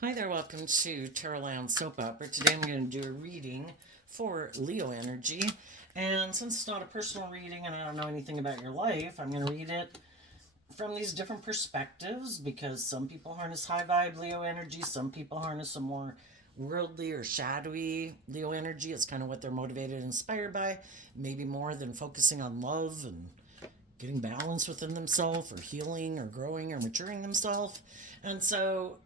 Hi there, welcome to Terrorland Soap Opera. Today I'm going to do a reading for Leo energy. And since it's not a personal reading and I don't know anything about your life, I'm going to read it from these different perspectives because some people harness high vibe Leo energy, some people harness a more worldly or shadowy Leo energy. It's kind of what they're motivated and inspired by, maybe more than focusing on love and getting balance within themselves or healing or growing or maturing themselves. And so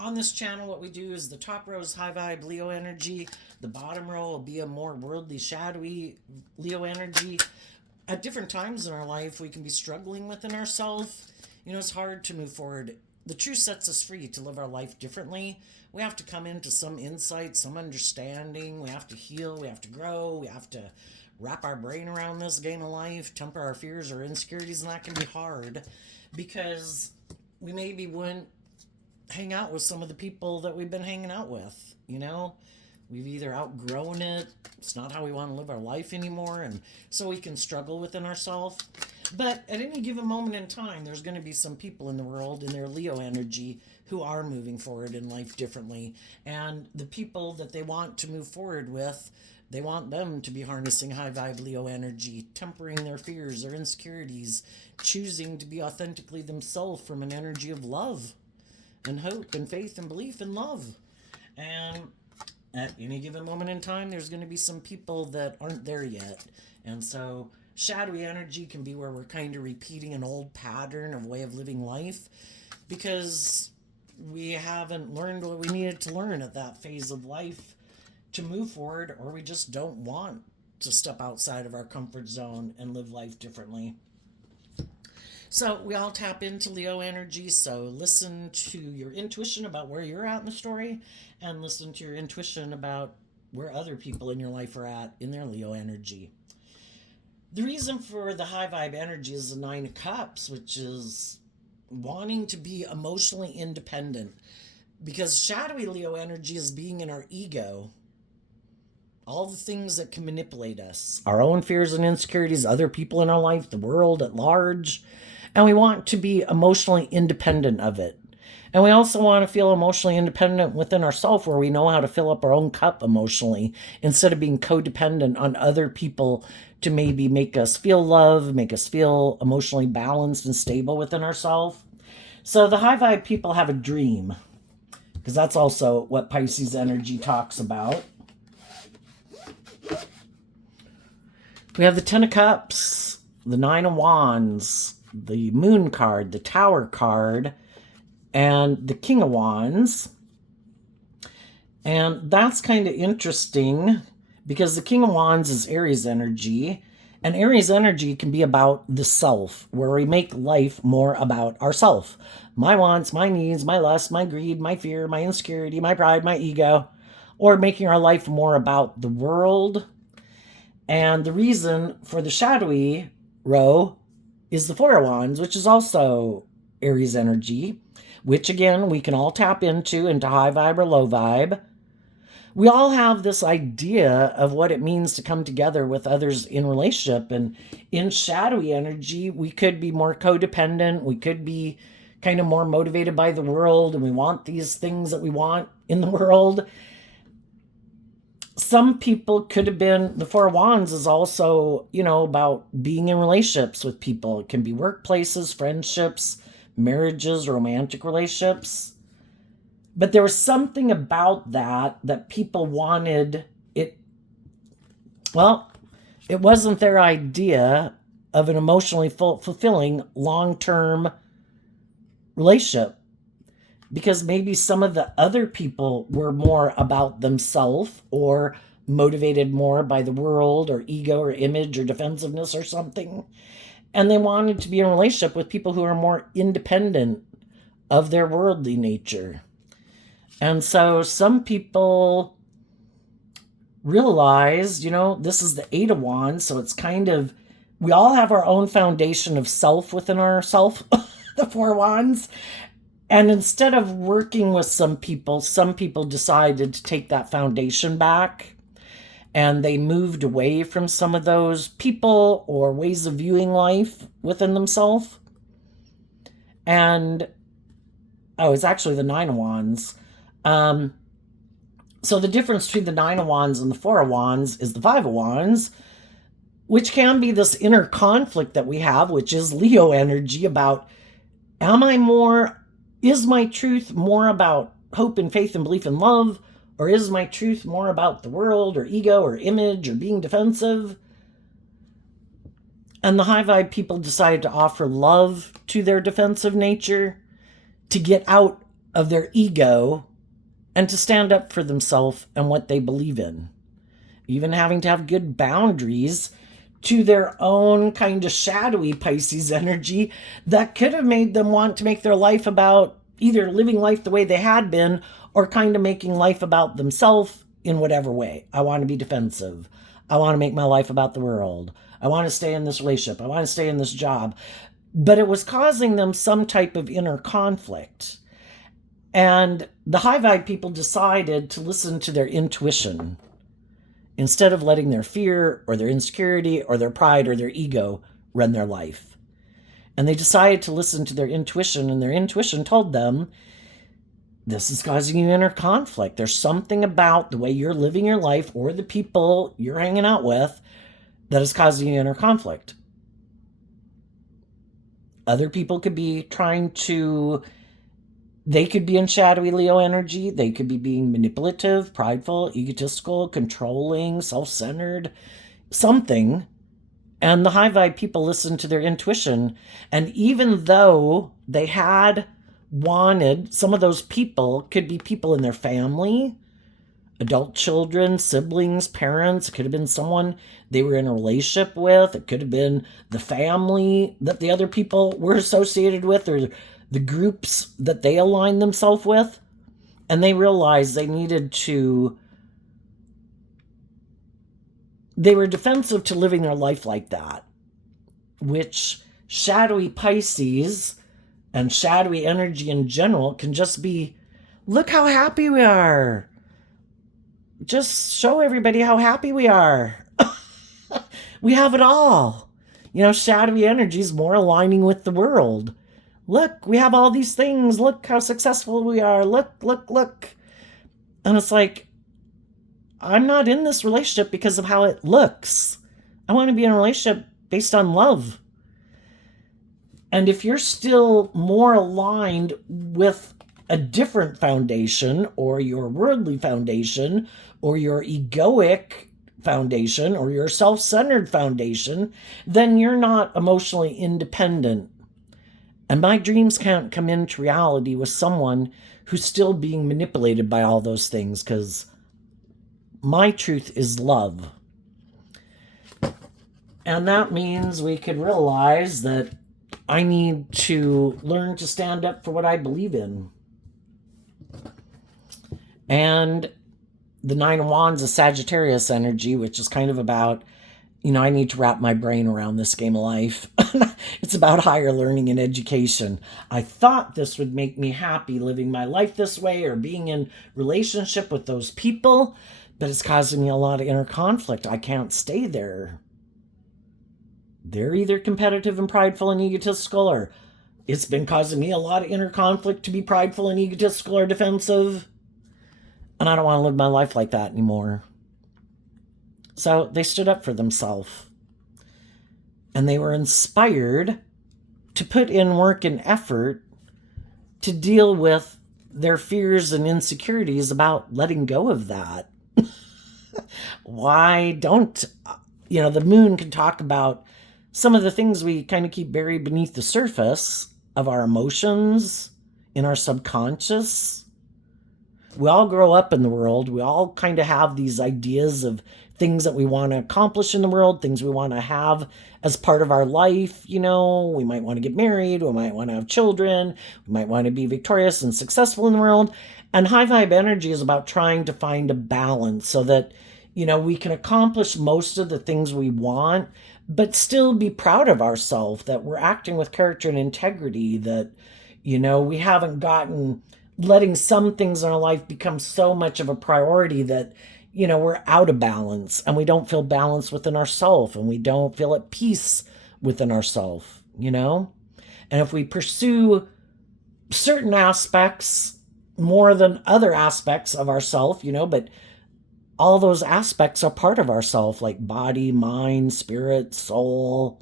on this channel, what we do is the top row is high vibe Leo energy. The bottom row will be a more worldly, shadowy Leo energy. At different times in our life, we can be struggling within ourselves. It's hard to move forward. The truth sets us free to live our life differently. We have to come into some insight, some understanding. We have to heal. We have to grow. We have to wrap our brain around this game of life, temper our fears or insecurities, and that can be hard because we maybe wouldn't hang out with some of the people that we've been hanging out with. We've either outgrown it, it's not how we want to live our life anymore, and so we can struggle within ourselves. But at any given moment in time, there's going to be some people in the world in their Leo energy who are moving forward in life differently. And the people that they want to move forward with, they want them to be harnessing high vibe Leo energy, tempering their fears, their insecurities, choosing to be authentically themselves from an energy of love and hope and faith and belief and love. And at any given moment in time, there's going to be some people that aren't there yet. And so shadowy energy can be where we're kind of repeating an old pattern of way of living life because we haven't learned what we needed to learn at that phase of life to move forward, or we just don't want to step outside of our comfort zone and live life differently. So we all tap into Leo energy. So listen to your intuition about where you're at in the story and listen to your intuition about where other people in your life are at in their Leo energy. The reason for the high vibe energy is the Nine of Cups, which is wanting to be emotionally independent. Because shadowy Leo energy is being in our ego, all the things that can manipulate us, our own fears and insecurities, other people in our life, the world at large. And we want to be emotionally independent of it. And we also want to feel emotionally independent within ourselves, where we know how to fill up our own cup emotionally instead of being codependent on other people to maybe make us feel love, make us feel emotionally balanced and stable within ourselves. So the high vibe people have a dream, because that's also what Pisces energy talks about. We have the Ten of Cups, the Nine of Wands, the Moon card, the Tower card, and the King of Wands. And that's kind of interesting because the King of Wands is Aries energy, and Aries energy can be about the self, where we make life more about ourself. My wants, my needs, my lust, my greed, my fear, my insecurity, my pride, my ego, or making our life more about the world. And the reason for the shadowy row is the Four of Wands, which is also Aries energy, which again, we can all tap into high vibe or low vibe. We all have this idea of what it means to come together with others in relationship. And in shadowy energy, we could be more codependent. We could be kind of more motivated by the world, and we want these things that we want in the world. Some people could have been, the Four of Wands is also, about being in relationships with people. It can be workplaces, friendships, marriages, romantic relationships. But there was something about that people wanted it. Well, it wasn't their idea of an emotionally fulfilling long-term relationship, because maybe some of the other people were more about themselves or motivated more by the world or ego or image or defensiveness or something. And they wanted to be in a relationship with people who are more independent of their worldly nature. And so some people realized, this is the Eight of Wands, so it's kind of, we all have our own foundation of self within ourself, the Four Wands. And instead of working with some people decided to take that foundation back, and they moved away from some of those people or ways of viewing life within themselves. And, it's actually the Nine of Wands. So the difference between the Nine of Wands and the Four of Wands is the Five of Wands, which can be this inner conflict that we have, which is Leo energy about, is my truth more about hope and faith and belief and love, or is my truth more about the world or ego or image or being defensive? And the high vibe people decided to offer love to their defensive nature, to get out of their ego and to stand up for themselves and what they believe in. Even having to have good boundaries to their own kind of shadowy Pisces energy that could have made them want to make their life about either living life the way they had been or kind of making life about themselves in whatever way. I want to be defensive. I want to make my life about the world. I want to stay in this relationship. I want to stay in this job. But it was causing them some type of inner conflict. And the high vibe people decided to listen to their intuition instead of letting their fear or their insecurity or their pride or their ego run their life. And they decided to listen to their intuition, and their intuition told them, this is causing you inner conflict. There's something about the way you're living your life or the people you're hanging out with that is causing you inner conflict. Other people could be they could be in shadowy Leo energy. They could be being manipulative, prideful, egotistical, controlling, self-centered, something. And the high vibe people listened to their intuition. And even though they had wanted, some of those people could be people in their family, adult children, siblings, parents. It could have been someone they were in a relationship with. It could have been the family that the other people were associated with, or the groups that they aligned themselves with. And they realized they were defensive to living their life like that, which shadowy Pisces and shadowy energy in general can just be, look how happy we are. Just show everybody how happy we are. We have it all. Shadowy energy is more aligning with the world. Look, we have all these things. Look how successful we are. Look. And it's like, I'm not in this relationship because of how it looks. I want to be in a relationship based on love. And if you're still more aligned with a different foundation, or your worldly foundation, or your egoic foundation, or your self-centered foundation, then you're not emotionally independent. And my dreams can't come into reality with someone who's still being manipulated by all those things, because my truth is love. And that means we could realize that I need to learn to stand up for what I believe in. And the Nine of Wands is Sagittarius energy, which is kind of about, I need to wrap my brain around this game of life. It's about higher learning and education. I thought this would make me happy living my life this way or being in relationship with those people, but it's causing me a lot of inner conflict. I can't stay there. They're either competitive and prideful and egotistical, or it's been causing me a lot of inner conflict to be prideful and egotistical or defensive. And I don't want to live my life like that anymore. So they stood up for themselves. And they were inspired to put in work and effort to deal with their fears and insecurities about letting go of that. Why don't, the moon can talk about some of the things we kind of keep buried beneath the surface of our emotions, in our subconscious. We all grow up in the world. We all kind of have these ideas of things that we want to accomplish in the world, things we want to have as part of our life. We might want to get married. We might want to have children. We might want to be victorious and successful in the world. And high vibe energy is about trying to find a balance so that, we can accomplish most of the things we want, but still be proud of ourselves, that we're acting with character and integrity, that, we haven't letting some things in our life become so much of a priority that, we're out of balance and we don't feel balanced within ourselves and we don't feel at peace within ourselves, And if we pursue certain aspects more than other aspects of ourself, but all those aspects are part of ourself, like body, mind, spirit, soul,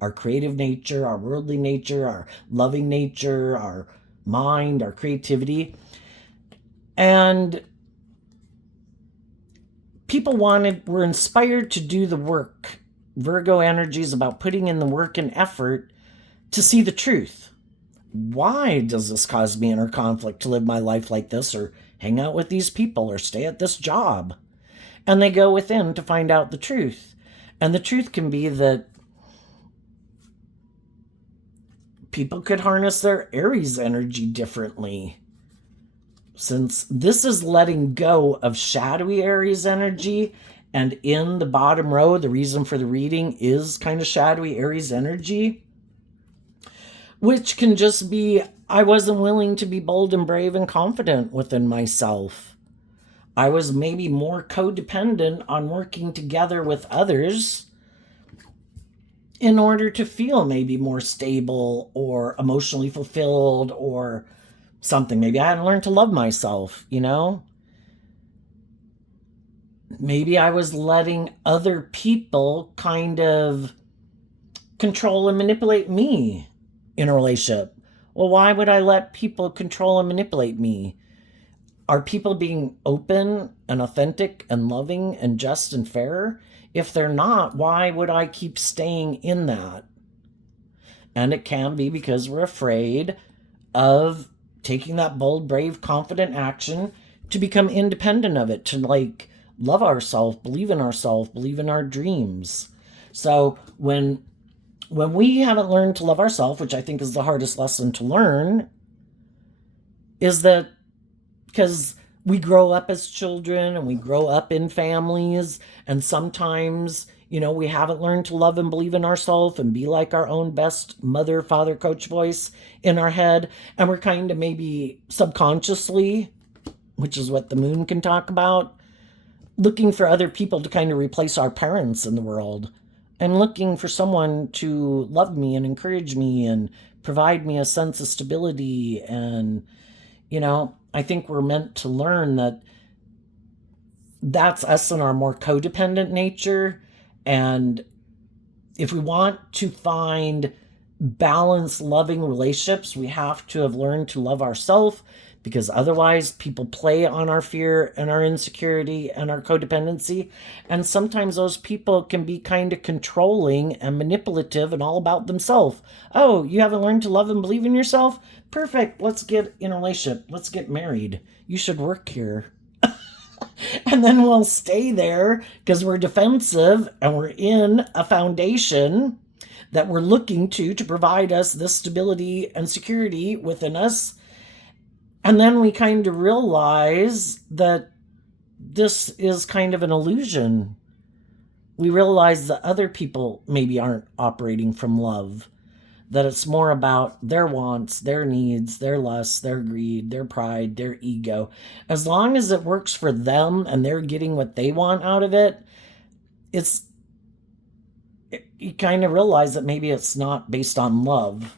our creative nature, our worldly nature, our loving nature, our mind, our creativity. And people were inspired to do the work. Virgo energy is about putting in the work and effort to see the truth. Why does this cause me inner conflict to live my life like this, or hang out with these people, or stay at this job? And they go within to find out the truth. And the truth can be that people could harness their Aries energy differently. Since this is letting go of shadowy Aries energy, and in the bottom row, the reason for the reading is kind of shadowy Aries energy, which can just be, I wasn't willing to be bold and brave and confident within myself. I was maybe more codependent on working together with others in order to feel maybe more stable or emotionally fulfilled or something. Maybe I hadn't learned to love myself, Maybe I was letting other people kind of control and manipulate me in a relationship. Well, why would I let people control and manipulate me? Are people being open and authentic and loving and just and fair? If they're not, why would I keep staying in that? And it can be because we're afraid of taking that bold, brave, confident action to become independent of it, to love ourselves, believe in ourselves, believe in our dreams. So when we haven't learned to love ourselves, which I think is the hardest lesson to learn, is that because we grow up as children and we grow up in families, and sometimes, we haven't learned to love and believe in ourselves and be like our own best mother, father, coach voice in our head. And we're kind of maybe subconsciously, which is what the moon can talk about, looking for other people to kind of replace our parents in the world, and looking for someone to love me and encourage me and provide me a sense of stability. And, I think we're meant to learn that that's us in our more codependent nature. And if we want to find balanced, loving relationships, we have to have learned to love ourselves, because otherwise people play on our fear and our insecurity and our codependency. And sometimes those people can be kind of controlling and manipulative and all about themselves. Oh, you haven't learned to love and believe in yourself? Perfect. Let's get in a relationship. Let's get married. You should work here. And then we'll stay there because we're defensive and we're in a foundation that we're looking to provide us this stability and security within us. And then we kind of realize that this is kind of an illusion. We realize that other people maybe aren't operating from love, that it's more about their wants, their needs, their lusts, their greed, their pride, their ego. As long as it works for them and they're getting what they want out of it, you kind of realize that maybe it's not based on love.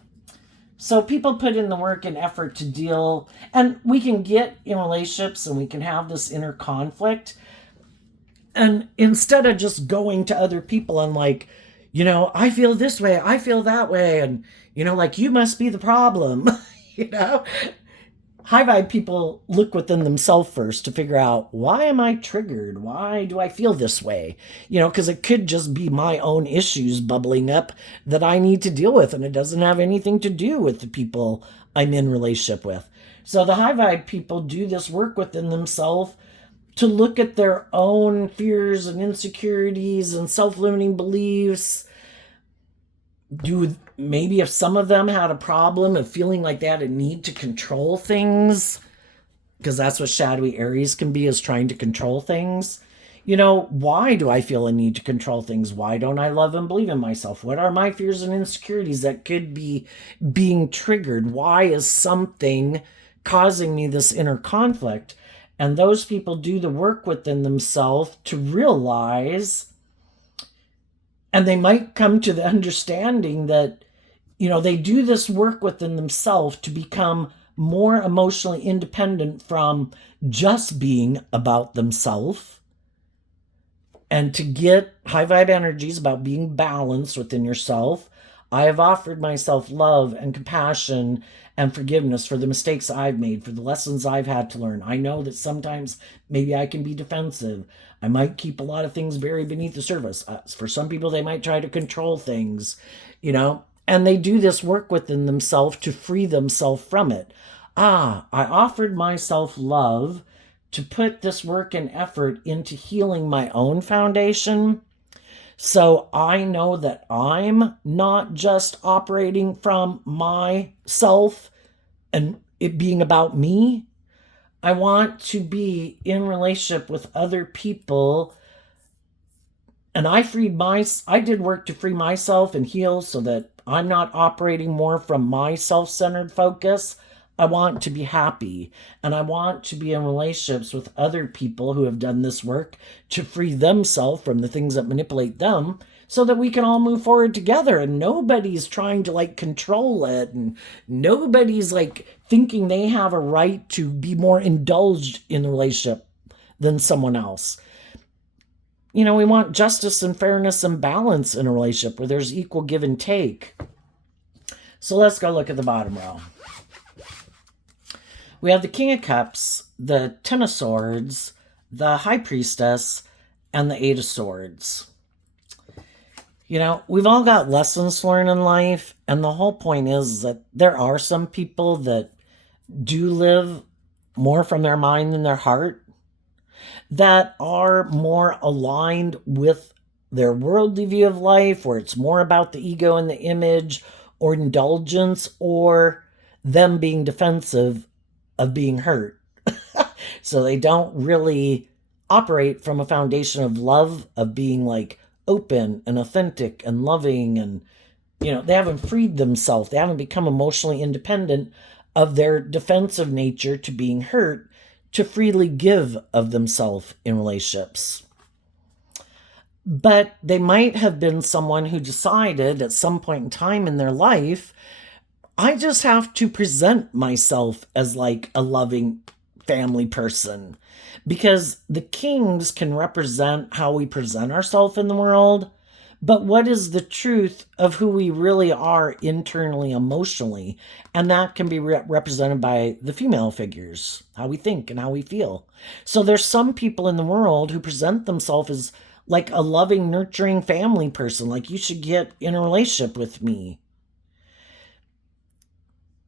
So people put in the work and effort to deal, and we can get in relationships and we can have this inner conflict. And instead of just going to other people and I feel this way, I feel that way, and, you must be the problem, High vibe people look within themselves first to figure out, why am I triggered? Why do I feel this way? Because it could just be my own issues bubbling up that I need to deal with, and it doesn't have anything to do with the people I'm in relationship with. So the high vibe people do this work within themselves to look at their own fears and insecurities and self-limiting beliefs. Maybe if some of them had a problem of feeling like they had a need to control things, because that's what shadowy Aries can be, is trying to control things. Why do I feel a need to control things? Why don't I love and believe in myself? What are my fears and insecurities that could be being triggered? Why is something causing me this inner conflict? And those people do the work within themselves to realize, and they might come to the understanding that, they do this work within themselves to become more emotionally independent from just being about themselves, and to get high vibe energies about being balanced within yourself. I have offered myself love and compassion and forgiveness for the mistakes I've made, for the lessons I've had to learn. I know that sometimes maybe I can be defensive. I might keep a lot of things very beneath the surface. For some people, they might try to control things, and they do this work within themselves to free themselves from it. I offered myself love to put this work and effort into healing my own foundation. So I know that I'm not just operating from myself and it being about me. I want to be in relationship with other people. And I did work to free myself and heal so that I'm not operating more from my self-centered focus. I want to be happy, and I want to be in relationships with other people who have done this work to free themselves from the things that manipulate them, so that we can all move forward together, and nobody's trying to control it, and nobody's thinking they have a right to be more indulged in the relationship than someone else. We want justice and fairness and balance in a relationship where there's equal give and take. So let's go look at the bottom row. We have the King of Cups, the Ten of Swords, the High Priestess, and the Eight of Swords. We've all got lessons to learn in life, and the whole point is that there are some people that do live more from their mind than their heart, that are more aligned with their worldly view of life, where it's more about the ego and the image, or indulgence, or them being defensive of being hurt. So they don't really operate from a foundation of love, of being open and authentic and loving, and they haven't freed themselves. They haven't become emotionally independent of their defensive nature to being hurt, to freely give of themselves in relationships. But they might have been someone who decided at some point in time in their life, I just have to present myself as a loving family person, because the kings can represent how we present ourselves in the world. But what is the truth of who we really are internally, emotionally? And that can be represented by the female figures, how we think and how we feel. So there's some people in the world who present themselves as a loving, nurturing family person, you should get in a relationship with me.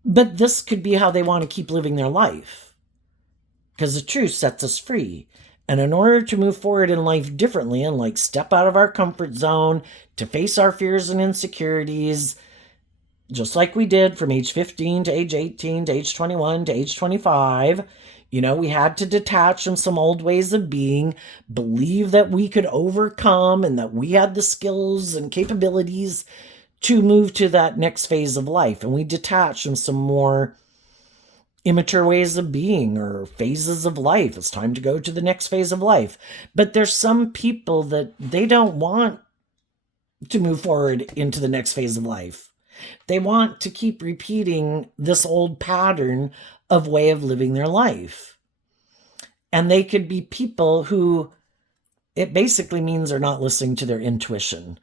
But this could be how they want to keep living their life, because the truth sets us free. And in order to move forward in life differently and step out of our comfort zone, to face our fears and insecurities, just like we did from age 15 to age 18 to age 21 to age 25, we had to detach from some old ways of being, believe that we could overcome and that we had the skills and capabilities to move to that next phase of life. And we detach from some more immature ways of being or phases of life. It's time to go to the next phase of life. But there's some people that they don't want to move forward into the next phase of life. They want to keep repeating this old pattern of way of living their life. And they could be people who it basically means they're not listening to their intuition.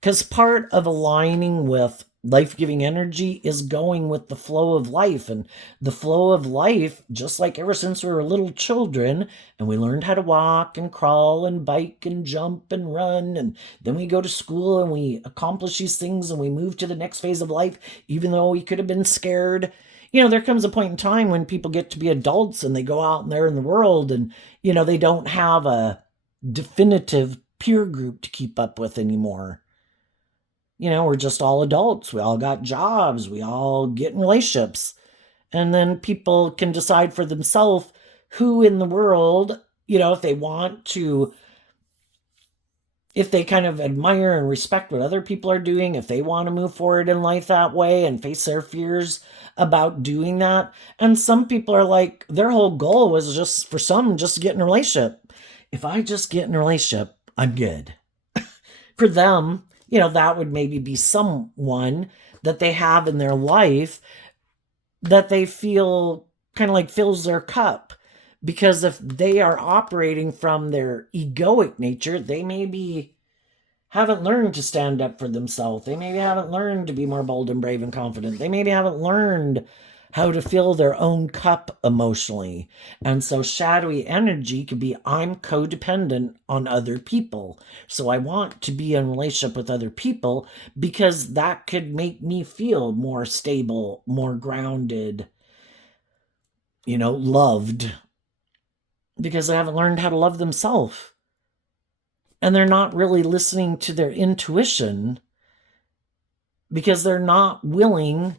Because part of aligning with life-giving energy is going with the flow of life. And the flow of life, just like ever since we were little children and we learned how to walk and crawl and bike and jump and run, and then we go to school and we accomplish these things and we move to the next phase of life, even though we could have been scared. There comes a point in time when people get to be adults and they go out there in the world and, they don't have a definitive peer group to keep up with anymore. We're just all adults. We all got jobs. We all get in relationships. And then people can decide for themselves who in the world, if they want to, if they kind of admire and respect what other people are doing, if they want to move forward in life that way and face their fears about doing that. And some people are their whole goal was just to get in a relationship. If I just get in a relationship, I'm good. For them, that would maybe be someone that they have in their life that they feel kind of like fills their cup. Because if they are operating from their egoic nature, they maybe haven't learned to stand up for themselves. They maybe haven't learned to be more bold and brave and confident. They maybe haven't learned how to fill their own cup emotionally. And so shadowy energy could be I'm codependent on other people. So I want to be in relationship with other people because that could make me feel more stable, more grounded, loved. Because they haven't learned how to love themselves. And they're not really listening to their intuition because they're not willing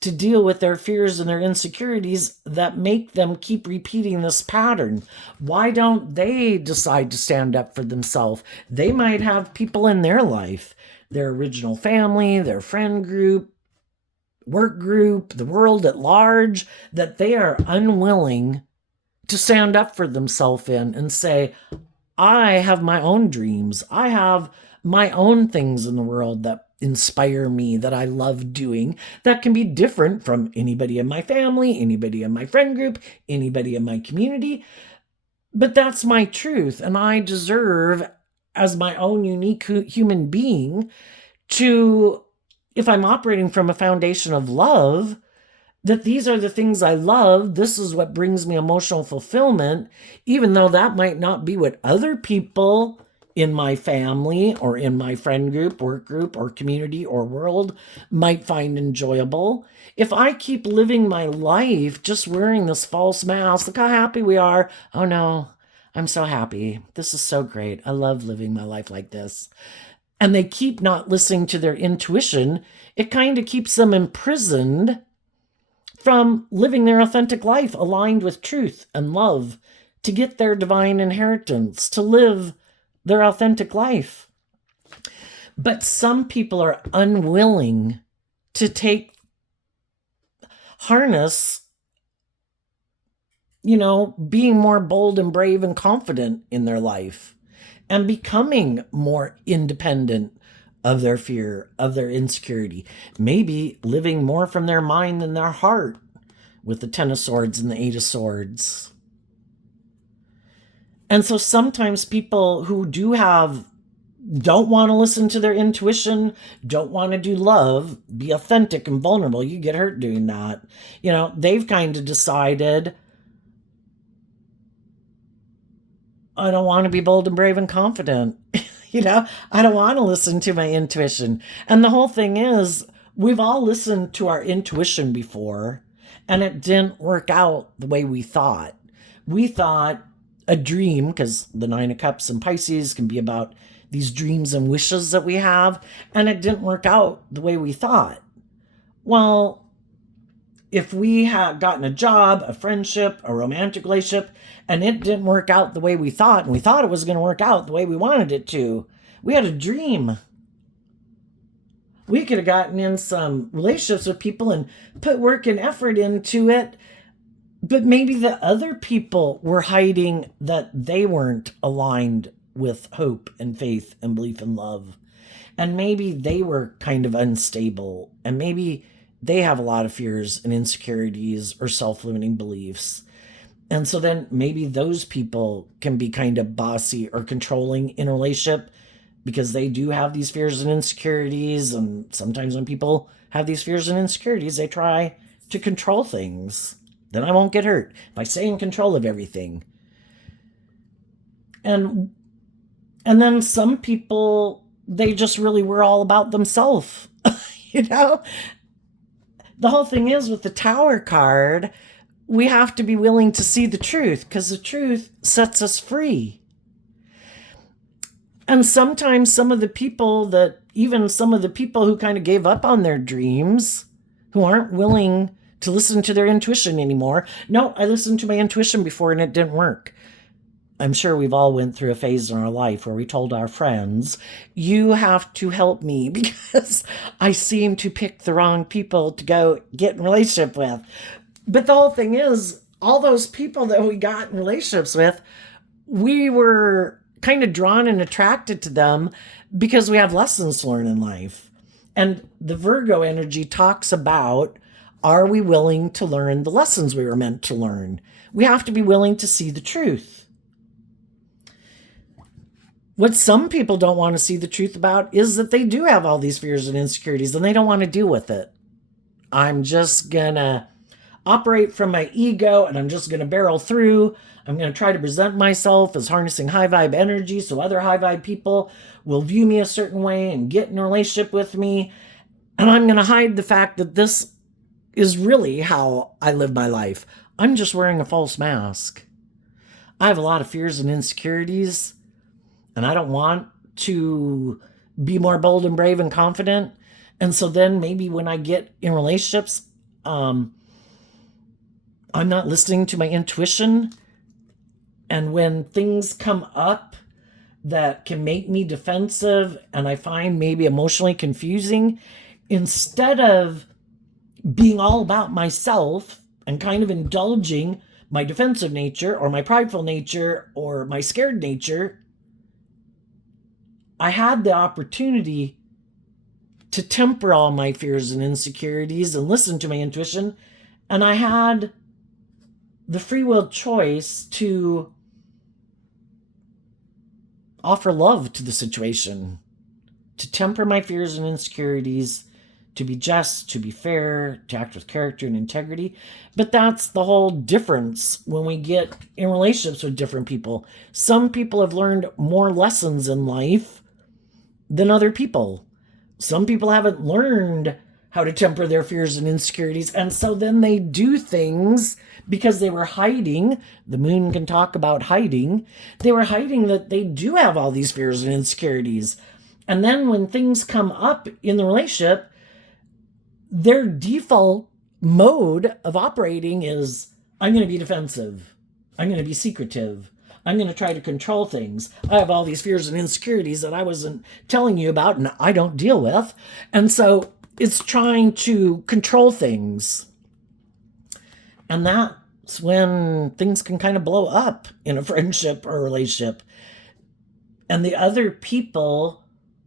to deal with their fears and their insecurities that make them keep repeating this pattern. Why don't they decide to stand up for themselves? They might have people in their life, their original family, their friend group, work group, the world at large, that they are unwilling to stand up for themselves in and say, I have my own dreams. I have my own things in the world that inspire me, that I love doing, that can be different from anybody in my family, anybody in my friend group, anybody in my community. But that's my truth. And I deserve, as my own unique human being, to, if I'm operating from a foundation of love, that these are the things I love. This is what brings me emotional fulfillment, even though that might not be what other people in my family or in my friend group, work group, or community or world might find enjoyable. If I keep living my life just wearing this false mask, look how happy we are. Oh no, I'm so happy. This is so great. I love living my life like this. And they keep not listening to their intuition. It kind of keeps them imprisoned from living their authentic life aligned with truth and love, to get their divine inheritance, to live their authentic life. But some people are unwilling to harness, being more bold and brave and confident in their life and becoming more independent of their fear, of their insecurity, maybe living more from their mind than their heart, with the Ten of Swords and the Eight of Swords. And so sometimes people who don't want to listen to their intuition, don't want to do love, be authentic and vulnerable, you get hurt doing that. They've kind of decided, I don't want to be bold and brave and confident. I don't want to listen to my intuition. And the whole thing is, we've all listened to our intuition before, and it didn't work out the way we thought. We thought a dream, because the Nine of Cups and Pisces can be about these dreams and wishes that we have, and it didn't work out the way we thought. Well, if we had gotten a job, a friendship, a romantic relationship, and it didn't work out the way we thought, and we thought it was going to work out the way we wanted it to, we had a dream. We could have gotten in some relationships with people and put work and effort into it, but maybe the other people were hiding that they weren't aligned with hope and faith and belief and love. And maybe they were kind of unstable, and maybe they have a lot of fears and insecurities or self-limiting beliefs. And so then maybe those people can be kind of bossy or controlling in a relationship because they do have these fears and insecurities. And sometimes when people have these fears and insecurities, they try to control things. Then I won't get hurt if I stay in control of everything. And then some people, they just really were all about themselves. The whole thing is, with the Tower card, we have to be willing to see the truth, because the truth sets us free. And sometimes some of the people who kind of gave up on their dreams, who aren't willing to listen to their intuition anymore. No, I listened to my intuition before and it didn't work. I'm sure we've all went through a phase in our life where we told our friends, you have to help me because I seem to pick the wrong people to go get in a relationship with. But the whole thing is, all those people that we got in relationships with, we were kind of drawn and attracted to them because we have lessons to learn in life. And the Virgo energy talks about Are we willing to learn the lessons we were meant to learn? We have to be willing to see the truth. What some people don't want to see the truth about is that they do have all these fears and insecurities and they don't want to deal with it. I'm just going to operate from my ego and I'm just going to barrel through. I'm going to try to present myself as harnessing high vibe energy so other high vibe people will view me a certain way and get in a relationship with me. And I'm going to hide the fact that this is really how I live my life. I'm just wearing a false mask. I have a lot of fears and insecurities, and I don't want to be more bold and brave and confident. And so then maybe when I get in relationships, I'm not listening to my intuition. And when things come up that can make me defensive and I find maybe emotionally confusing, instead of being all about myself and kind of indulging my defensive nature or my prideful nature or my scared nature, I had the opportunity to temper all my fears and insecurities and listen to my intuition. And I had the free will choice to offer love to the situation, to temper my fears and insecurities, to be just, to be fair, to act with character and integrity. But that's the whole difference when we get in relationships with different people. Some people have learned more lessons in life than other people. Some people haven't learned how to temper their fears and insecurities, and so then they do things because they were hiding. The moon can talk about hiding. They were hiding that they do have all these fears and insecurities. And then when things come up in the relationship, their default mode of operating is, I'm going to be defensive. I'm going to be secretive. I'm going to try to control things. I have all these fears and insecurities that I wasn't telling you about and I don't deal with. And so it's trying to control things. And that's when things can kind of blow up in a friendship or a relationship. And the other people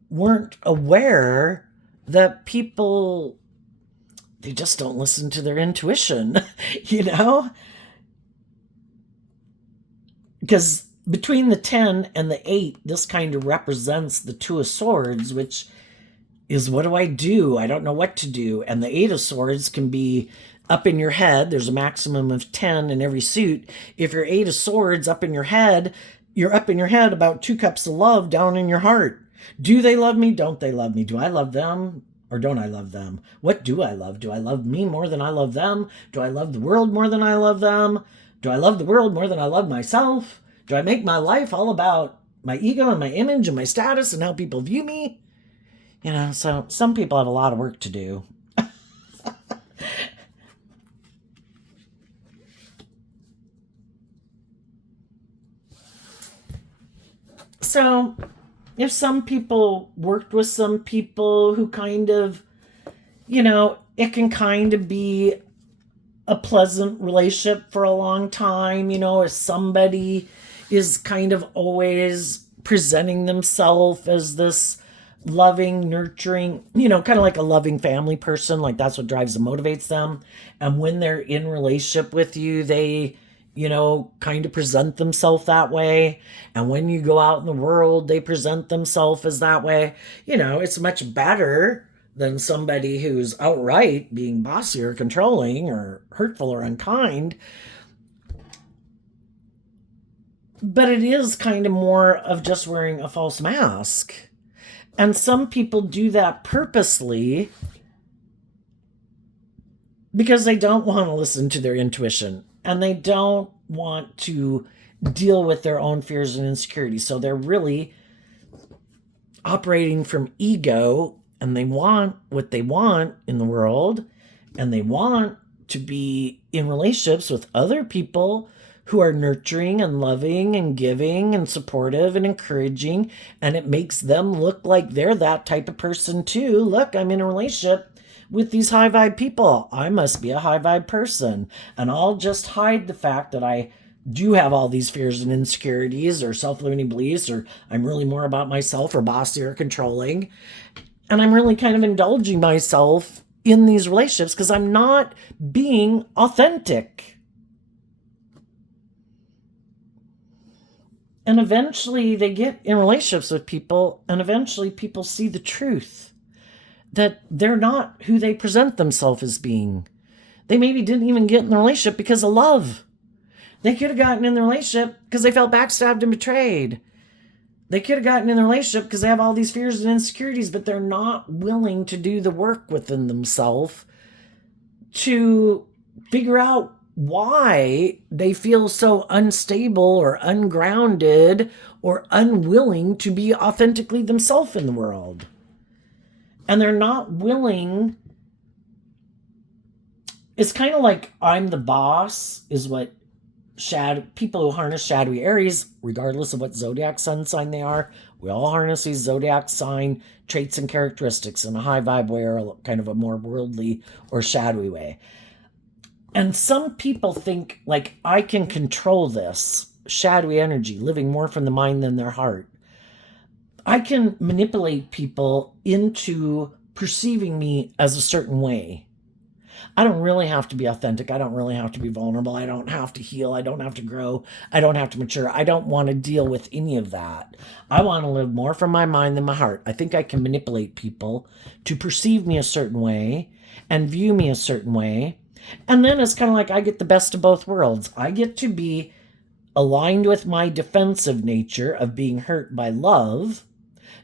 weren't aware that people, they just don't listen to their intuition, you know? Because between the 10 and the 8, this kind of represents the 2 of Swords, which is, what do? I don't know what to do. And the 8 of Swords can be up in your head. There's a maximum of 10 in every suit. If you're 8 of Swords up in your head, you're up in your head about 2 cups of love down in your heart. Do they love me? Don't they love me? Do I love them? Or don't I love them? What do I love? Do I love me more than I love them? Do I love the world more than I love them? Do I love the world more than I love myself? Do I make my life all about my ego and my image and my status and how people view me? You know, so some people have a lot of work to do. So if some people worked with some people who kind of, you know, it can kind of be a pleasant relationship for a long time, you know, if somebody is kind of always presenting themselves as this loving, nurturing, you know, kind of like a loving family person, like that's what drives and motivates them. And when they're in relationship with you, they, you know, kind of present themselves that way. And when you go out in the world, they present themselves as that way. You know, it's much better than somebody who's outright being bossy or controlling or hurtful or unkind. But it is kind of more of just wearing a false mask. And some people do that purposely because they don't want to listen to their intuition and they don't want to deal with their own fears and insecurities. So they're really operating from ego, and they want what they want in the world, and they want to be in relationships with other people who are nurturing and loving and giving and supportive and encouraging, and it makes them look like they're that type of person too. Look, I'm in a relationship with these high vibe people. I must be a high vibe person, and I'll just hide the fact that I do have all these fears and insecurities or self-limiting beliefs, or I'm really more about myself or bossy or controlling. And I'm really kind of indulging myself in these relationships because I'm not being authentic. And eventually they get in relationships with people, and eventually people see the truth that they're not who they present themselves as being. They maybe didn't even get in the relationship because of love. They could have gotten in the relationship because they felt backstabbed and betrayed. They could have gotten in the relationship because they have all these fears and insecurities, but they're not willing to do the work within themselves to figure out why they feel so unstable or ungrounded or unwilling to be authentically themselves in the world. And they're not willing. It's kind of like I'm the boss is what people who harness shadowy Aries, regardless of what zodiac sun sign they are, we all harness these zodiac sign traits and characteristics in a high vibe way or kind of a more worldly or shadowy way. And some people think like I can control this shadowy energy, living more from the mind than their heart. I can manipulate people into perceiving me as a certain way. I don't really have to be authentic. I don't really have to be vulnerable. I don't have to heal. I don't have to grow. I don't have to mature. I don't want to deal with any of that. I want to live more from my mind than my heart. I think I can manipulate people to perceive me a certain way and view me a certain way. And then it's kind of like I get the best of both worlds. I get to be aligned with my defensive nature of being hurt by love,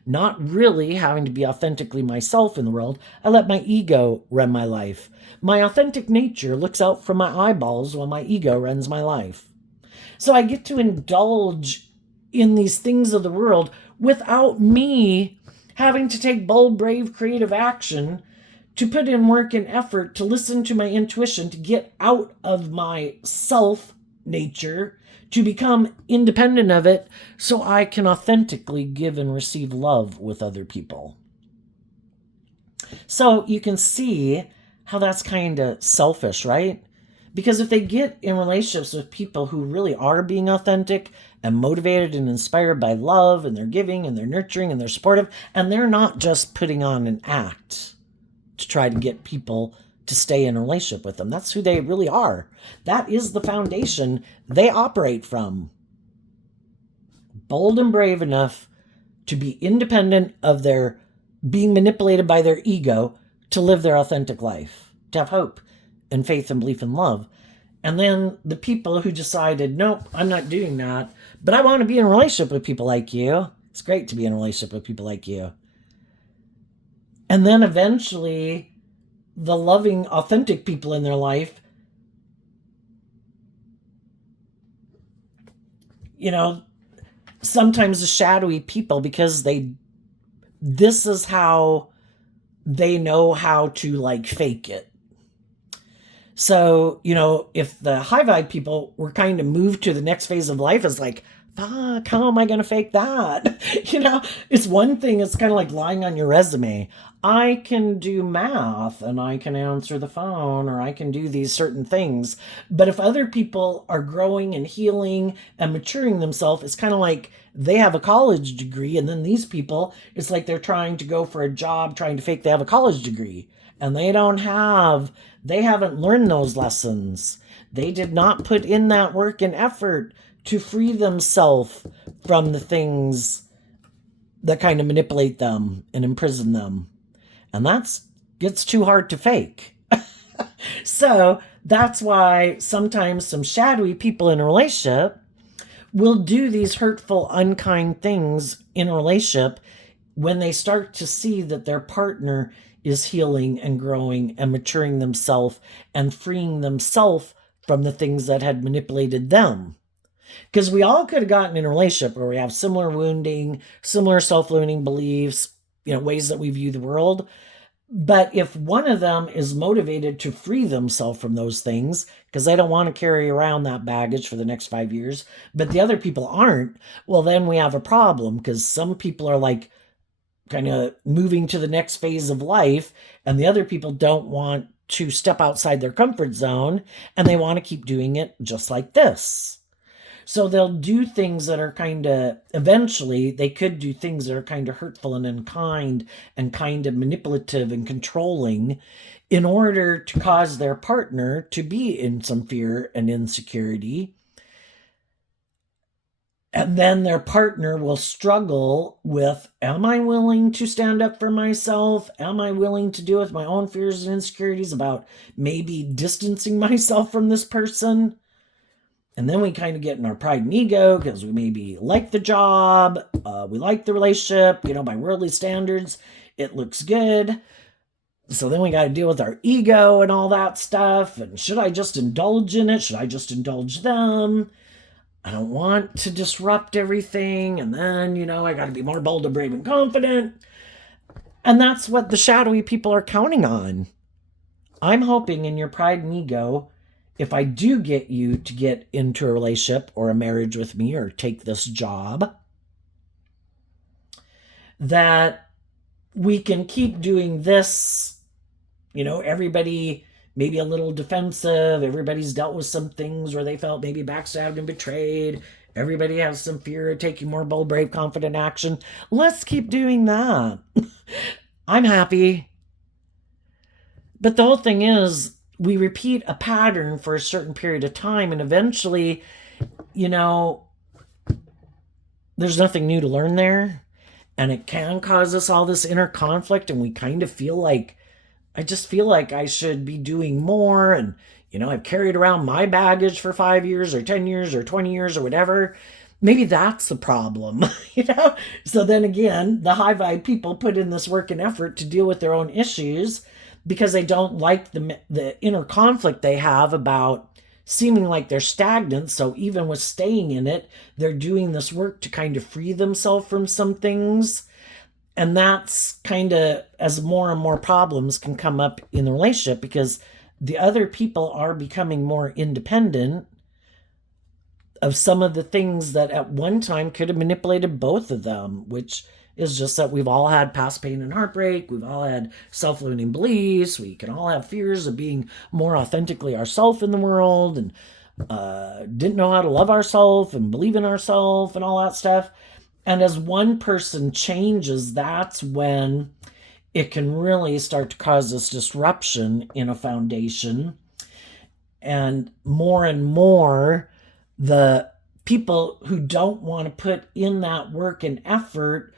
not really having to be authentically myself in the world. I let my ego run my life. My authentic nature looks out from my eyeballs while my ego runs my life. So I get to indulge in these things of the world without me having to take bold, brave, creative action to put in work and effort to listen to my intuition, to get out of my self nature, to become independent of it so I can authentically give and receive love with other people. So you can see how that's kind of selfish, right? Because if they get in relationships with people who really are being authentic and motivated and inspired by love, and they're giving and they're nurturing and they're supportive, and they're not just putting on an act to try to get people to stay in a relationship with them. That's who they really are. That is the foundation they operate from. Bold and brave enough to be independent of their being manipulated by their ego to live their authentic life, to have hope and faith and belief in love. And then the people who decided, nope, I'm not doing that, but I want to be in a relationship with people like you. It's great to be in a relationship with people like you. And then eventually the loving, authentic people in their life, sometimes the shadowy people, because this is how they know how to fake it. So, if the high vibe people were kind of moved to the next phase of life, it's like, fuck, how am I going to fake that? It's one thing. It's kind of like lying on your resume. I can do math and I can answer the phone or I can do these certain things. But if other people are growing and healing and maturing themselves, it's kind of like they have a college degree. And then these people, it's like they're trying to go for a job, trying to fake they have a college degree. And they haven't learned those lessons. They did not put in that work and effort to free themselves from the things that kind of manipulate them and imprison them. And that gets too hard to fake. So that's why sometimes some shadowy people in a relationship will do these hurtful, unkind things in a relationship when they start to see that their partner is healing and growing and maturing themselves and freeing themselves from the things that had manipulated them. Because we all could have gotten in a relationship where we have similar wounding, similar self-limiting beliefs, ways that we view the world. But if one of them is motivated to free themselves from those things, because they don't want to carry around that baggage for the next 5 years, but the other people aren't, well, then we have a problem, because some people are kind of moving to the next phase of life, and the other people don't want to step outside their comfort zone, and they want to keep doing it just like this. So they'll do things that are eventually they could do things that are kind of hurtful and unkind and kind of manipulative and controlling in order to cause their partner to be in some fear and insecurity. And then their partner will struggle with, am I willing to stand up for myself? Am I willing to deal with my own fears and insecurities about maybe distancing myself from this person? And then we kind of get in our pride and ego because we maybe like the job, we like the relationship, by worldly standards, it looks good. So then we got to deal with our ego and all that stuff. And should I just indulge in it? Should I just indulge them? I don't want to disrupt everything. And then, I got to be more bold and brave and confident. And that's what the shadowy people are counting on. I'm hoping in your pride and ego, if I do get you to get into a relationship or a marriage with me or take this job, that we can keep doing this. Everybody maybe a little defensive. Everybody's dealt with some things where they felt maybe backstabbed and betrayed. Everybody has some fear of taking more bold, brave, confident action. Let's keep doing that. I'm happy. But the whole thing is, we repeat a pattern for a certain period of time, and eventually, there's nothing new to learn there. And it can cause us all this inner conflict, and we kind of feel like, I just feel like I should be doing more. And, I've carried around my baggage for 5 years or 10 years or 20 years or whatever. Maybe that's the problem, So then again, the high vibe people put in this work and effort to deal with their own issues because they don't like the inner conflict they have about seeming like they're stagnant. So even with staying in it, they're doing this work to kind of free themselves from some things. And that's kind of as more and more problems can come up in the relationship because the other people are becoming more independent of some of the things that at one time could have manipulated both of them, which is just that we've all had past pain and heartbreak. We've all had self-limiting beliefs. We can all have fears of being more authentically ourselves in the world and didn't know how to love ourselves and believe in ourselves and all that stuff. And as one person changes, that's when it can really start to cause this disruption in a foundation. And more, the people who don't want to put in that work and effort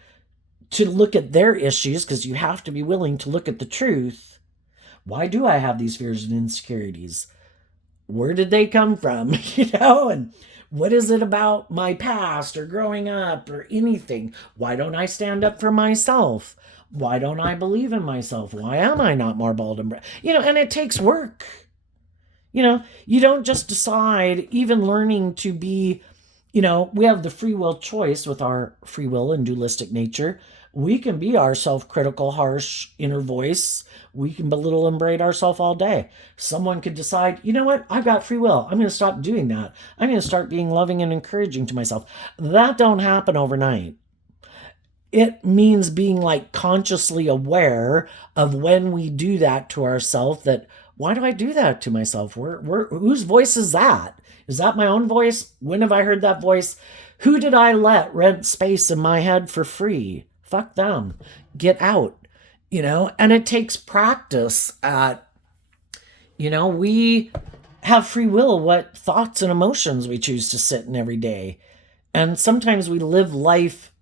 to look at their issues, because you have to be willing to look at the truth. Why do I have these fears and insecurities? Where did they come from? And what is it about my past or growing up or anything? Why don't I stand up for myself? Why don't I believe in myself? Why am I not more bold and brave? And it takes work. You don't just decide, even learning to be, we have the free will choice with our free will and dualistic nature. We can be our self-critical, harsh inner voice. We can belittle and berate ourselves all day. Someone could decide, you know what? I've got free will. I'm going to stop doing that. I'm going to start being loving and encouraging to myself. That don't happen overnight. It means being like consciously aware of when we do that to ourselves, that why do I do that to myself? Whose voice is that? Is that my own voice? When have I heard that voice? Who did I let rent space in my head for free? Fuck them. Get out. And it takes practice at, we have free will, what thoughts and emotions we choose to sit in every day. And sometimes we live life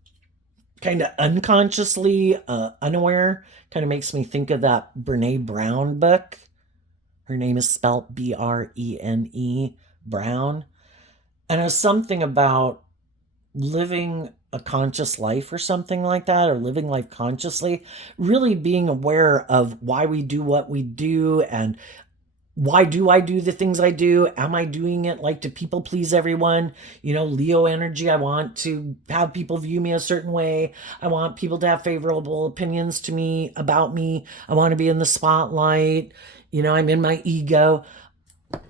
kind of unconsciously, unaware. Kind of makes me think of that Brene Brown book. Her name is spelled Brene, Brown. And it's something about living a conscious life or something like that, or living life consciously, really being aware of why we do what we do and why do I do the things I do? Am I doing it like to people please everyone? Leo energy, I want to have people view me a certain way. I want people to have favorable opinions to me, about me. I want to be in the spotlight. I'm in my ego.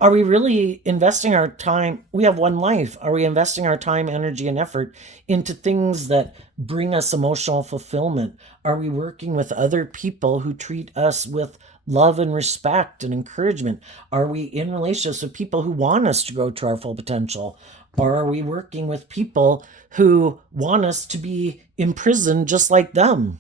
Are we really investing our time? We have one life. Are we investing our time, energy, and effort into things that bring us emotional fulfillment? Are we working with other people who treat us with love and respect and encouragement? Are we in relationships with people who want us to grow to our full potential? Or are we working with people who want us to be imprisoned just like them?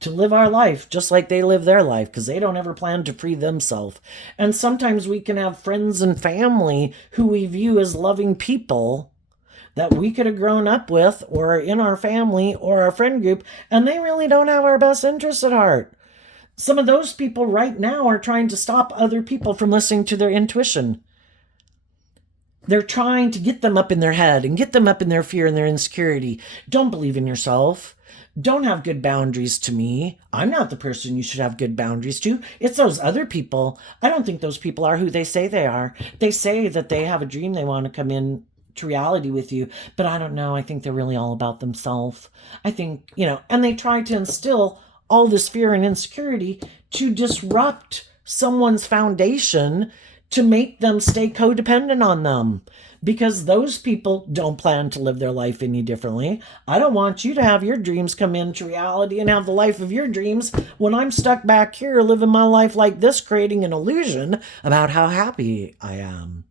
to live our life just like they live their life, because they don't ever plan to free themselves. And sometimes we can have friends and family who we view as loving people that we could have grown up with or are in our family or our friend group, and they really don't have our best interests at heart. Some of those people right now are trying to stop other people from listening to their intuition. They're trying to get them up in their head and get them up in their fear and their insecurity. Don't believe in yourself. Don't have good boundaries to me. I'm not the person you should have good boundaries to. It's those other people. I don't think those people are who they say they are. They say that they have a dream they want to come in to reality with you, but I don't know. I think they're really all about themselves. I think, and they try to instill all this fear and insecurity to disrupt someone's foundation, to make them stay codependent on them, because those people don't plan to live their life any differently. I don't want you to have your dreams come into reality and have the life of your dreams when I'm stuck back here living my life like this, creating an illusion about how happy I am.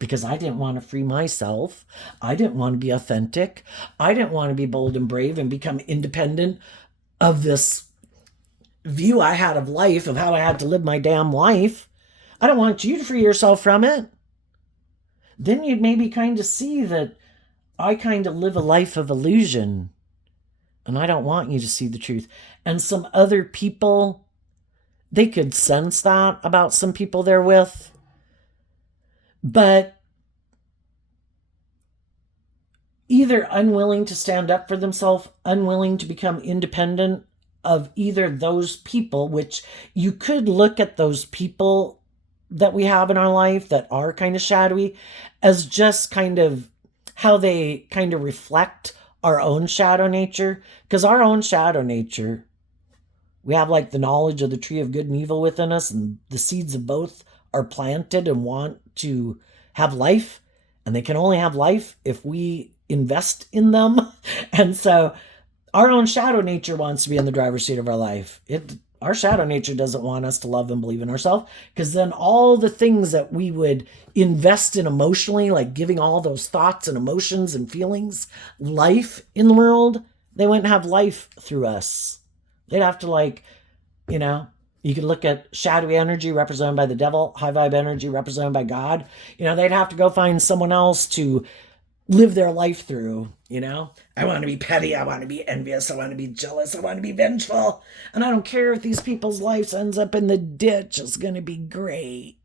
Because I didn't want to free myself. I didn't want to be authentic. I didn't want to be bold and brave and become independent of this view I had of life, of how I had to live my damn life. I don't want you to free yourself from it. Then you'd maybe kind of see that I kind of live a life of illusion. And I don't want you to see the truth. And some other people, they could sense that about some people they're with. But either unwilling to stand up for themselves, unwilling to become independent of either those people, which you could look at those people that we have in our life that are kind of shadowy as just kind of how they kind of reflect our own shadow nature. Because our own shadow nature, we have like the knowledge of the tree of good and evil within us, and the seeds of both are planted and want to have life, and they can only have life if we invest in them. And so our own shadow nature wants to be in the driver's seat of our life. Our shadow nature doesn't want us to love and believe in ourselves, because then all the things that we would invest in emotionally, like giving all those thoughts and emotions and feelings life in the world, they wouldn't have life through us. They'd have to you could look at shadowy energy represented by the devil, high vibe energy represented by God. They'd have to go find someone else to live their life through. I want to be petty. I want to be envious. I want to be jealous. I want to be vengeful. And I don't care if these people's lives ends up in the ditch. It's going to be great.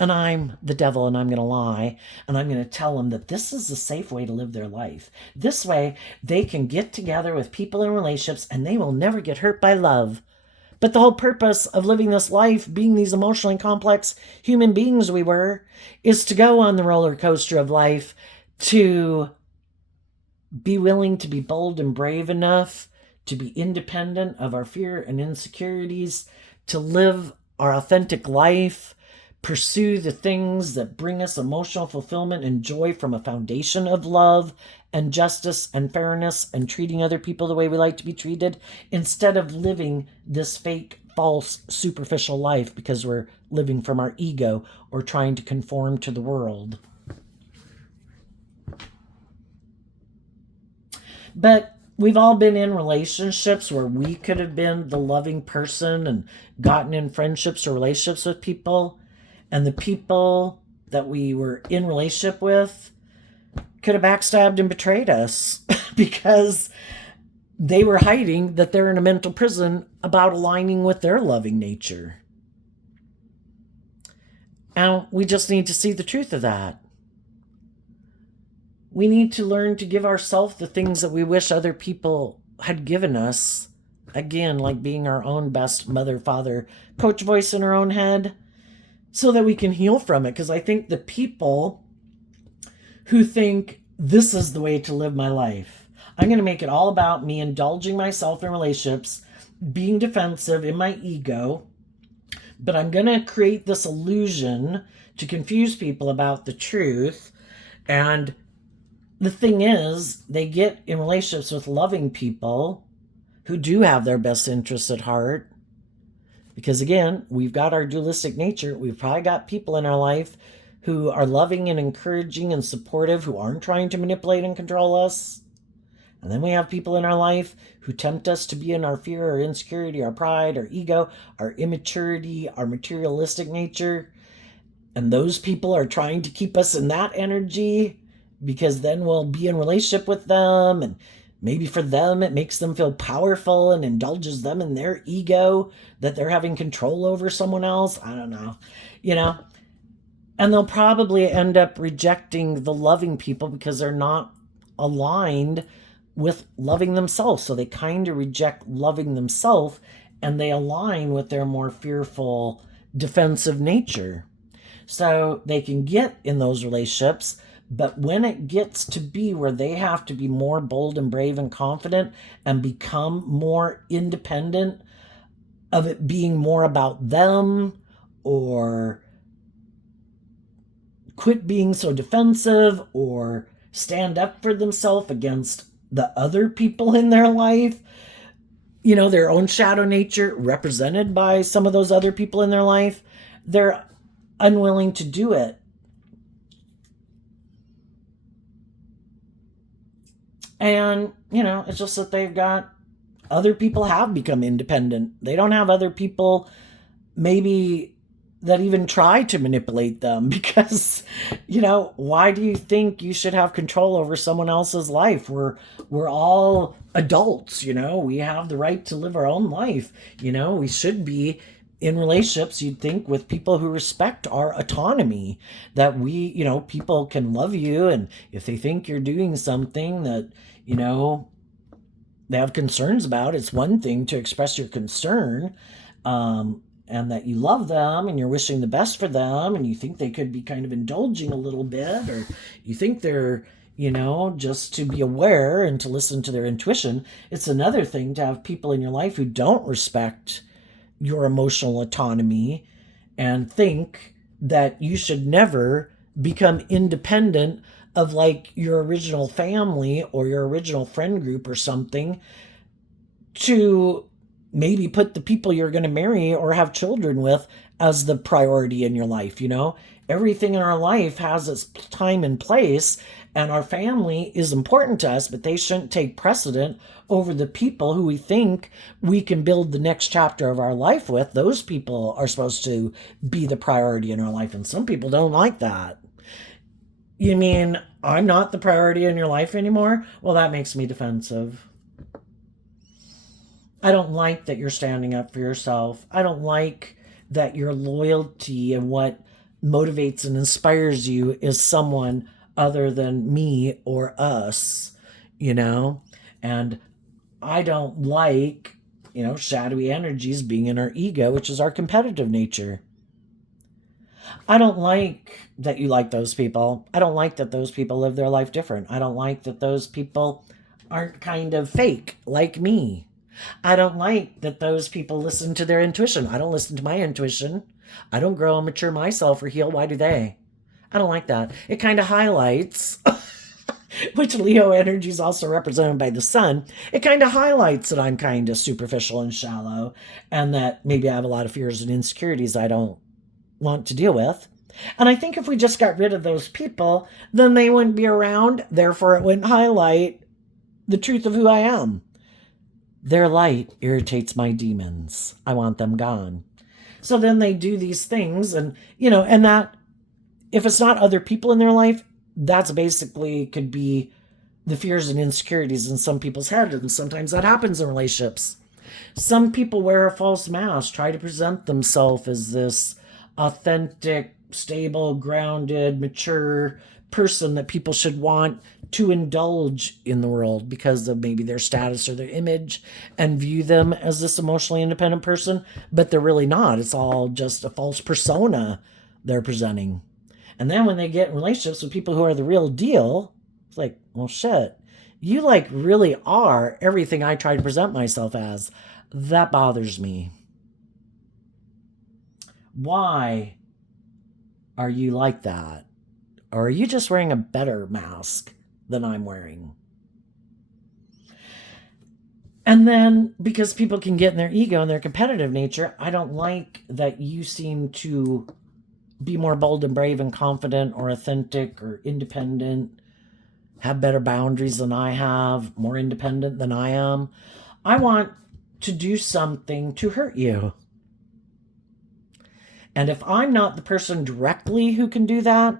And I'm the devil, and I'm going to lie. And I'm going to tell them that this is the safe way to live their life. This way, they can get together with people in relationships, and they will never get hurt by love. But the whole purpose of living this life, being these emotionally complex human beings we were, is to go on the roller coaster of life, to be willing to be bold and brave enough to be independent of our fear and insecurities, to live our authentic life, pursue the things that bring us emotional fulfillment and joy from a foundation of love and justice and fairness and treating other people the way we like to be treated, instead of living this fake, false, superficial life because we're living from our ego or trying to conform to the world. But we've all been in relationships where we could have been the loving person and gotten in friendships or relationships with people, and the people that we were in relationship with could have backstabbed and betrayed us because they were hiding that they're in a mental prison about aligning with their loving nature. And we just need to see the truth of that. We need to learn to give ourselves the things that we wish other people had given us. Again, like being our own best mother, father, coach voice in our own head, so that we can heal from it. Because I think the people who think this is the way to live my life, I'm going to make it all about me indulging myself in relationships, being defensive in my ego, but I'm going to create this illusion to confuse people about the truth. And the thing is, they get in relationships with loving people who do have their best interests at heart. Because again, we've got our dualistic nature. We've probably got people in our life who are loving and encouraging and supportive, who aren't trying to manipulate and control us. And then we have people in our life who tempt us to be in our fear, our insecurity, our pride, our ego, our immaturity, our materialistic nature. And those people are trying to keep us in that energy, because then we'll be in relationship with them, and maybe for them it makes them feel powerful and indulges them in their ego that they're having control over someone else. I don't know, you know. And they'll probably end up rejecting the loving people because they're not aligned with loving themselves. So they kind of reject loving themselves, and they align with their more fearful, defensive nature. So they can get in those relationships, but when it gets to be where they have to be more bold and brave and confident and become more independent of it being more about them, or quit being so defensive, or stand up for themselves against the other people in their life, their own shadow nature represented by some of those other people in their life, they're unwilling to do it. And, it's just that they've got other people have become independent. They don't have other people maybe that even try to manipulate them, because, why do you think you should have control over someone else's life? We're all adults, we have the right to live our own life. We should be in relationships, you'd think, with people who respect our autonomy, that people can love you, and if they think you're doing something that, they have concerns about, it's one thing to express your concern, and that you love them and you're wishing the best for them, and you think they could be kind of indulging a little bit, or you think they're, just to be aware and to listen to their intuition. It's another thing to have people in your life who don't respect your emotional autonomy and think that you should never become independent of, like, your original family or your original friend group or something, to maybe put the people you're going to marry or have children with as the priority in your life. Everything in our life has its time and place, and our family is important to us, but they shouldn't take precedent over the people who we think we can build the next chapter of our life with. Those people are supposed to be the priority in our life, and some people don't like that. You mean I'm not the priority in your life anymore? Well, that makes me defensive. I don't like that you're standing up for yourself. I don't like that your loyalty and what motivates and inspires you is someone other than me or us, and I don't like, shadowy energies being in our ego, which is our competitive nature. I don't like that you like those people. I don't like that those people live their life different. I don't like that those people aren't kind of fake like me. I don't like that those people listen to their intuition. I don't listen to my intuition. I don't grow and mature myself or heal. Why do they? I don't like that. It kind of highlights, which Leo energy is also represented by the sun. It kind of highlights that I'm kind of superficial and shallow, and that maybe I have a lot of fears and insecurities I don't want to deal with. And I think if we just got rid of those people, then they wouldn't be around. Therefore, it wouldn't highlight the truth of who I am. Their light irritates my demons. I want them gone. So then they do these things, and, and that, if it's not other people in their life, that's basically could be the fears and insecurities in some people's head. And sometimes that happens in relationships. Some people wear a false mask, try to present themselves as this authentic, stable, grounded, mature person that people should want to indulge in the world because of maybe their status or their image, and view them as this emotionally independent person, but they're really not. It's all just a false persona they're presenting. And then when they get in relationships with people who are the real deal, it's like, well, shit, you really are everything I try to present myself as. That bothers me. Why are you like that? Or are you just wearing a better mask than I'm wearing? And then, because people can get in their ego and their competitive nature, I don't like that you seem to be more bold and brave and confident or authentic or independent have better boundaries than I have, more independent than I am. I want to do something to hurt you. And if I'm not the person directly who can do that,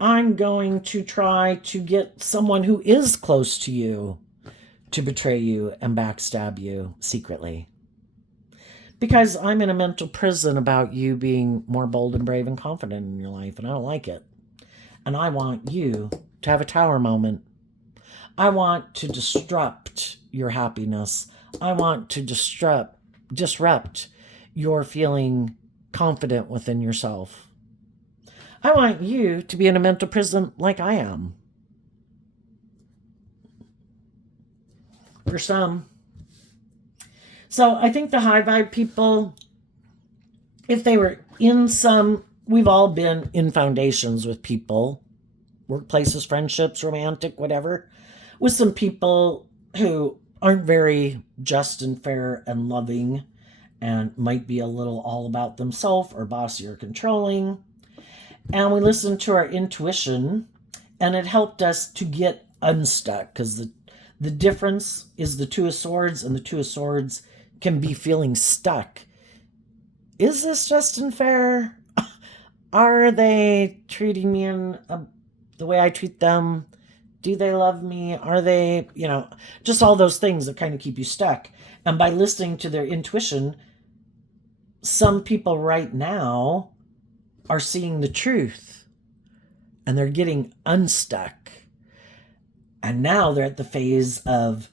I'm going to try to get someone who is close to you to betray you and backstab you secretly. Because I'm in a mental prison about you being more bold and brave and confident in your life, and I don't like it. And I want you to have a tower moment. I want to disrupt your happiness. I want to disrupt your feeling confident within yourself. I want you to be in a mental prison like I am. For some. So I think the high vibe people, if they were in some, we've all been in foundations with people, workplaces, friendships, romantic, whatever, with some people who aren't very just and fair and loving and might be a little all about themselves or bossy or controlling. And we listened to our intuition, and it helped us to get unstuck, because the difference is the Two of Swords, and the Two of Swords can be feeling stuck. Is this just and fair? Are they treating me in the way I treat them? Do they love me? Are they, just all those things that kind of keep you stuck. And by listening to their intuition, some people right now are seeing the truth and they're getting unstuck. And now they're at the phase of,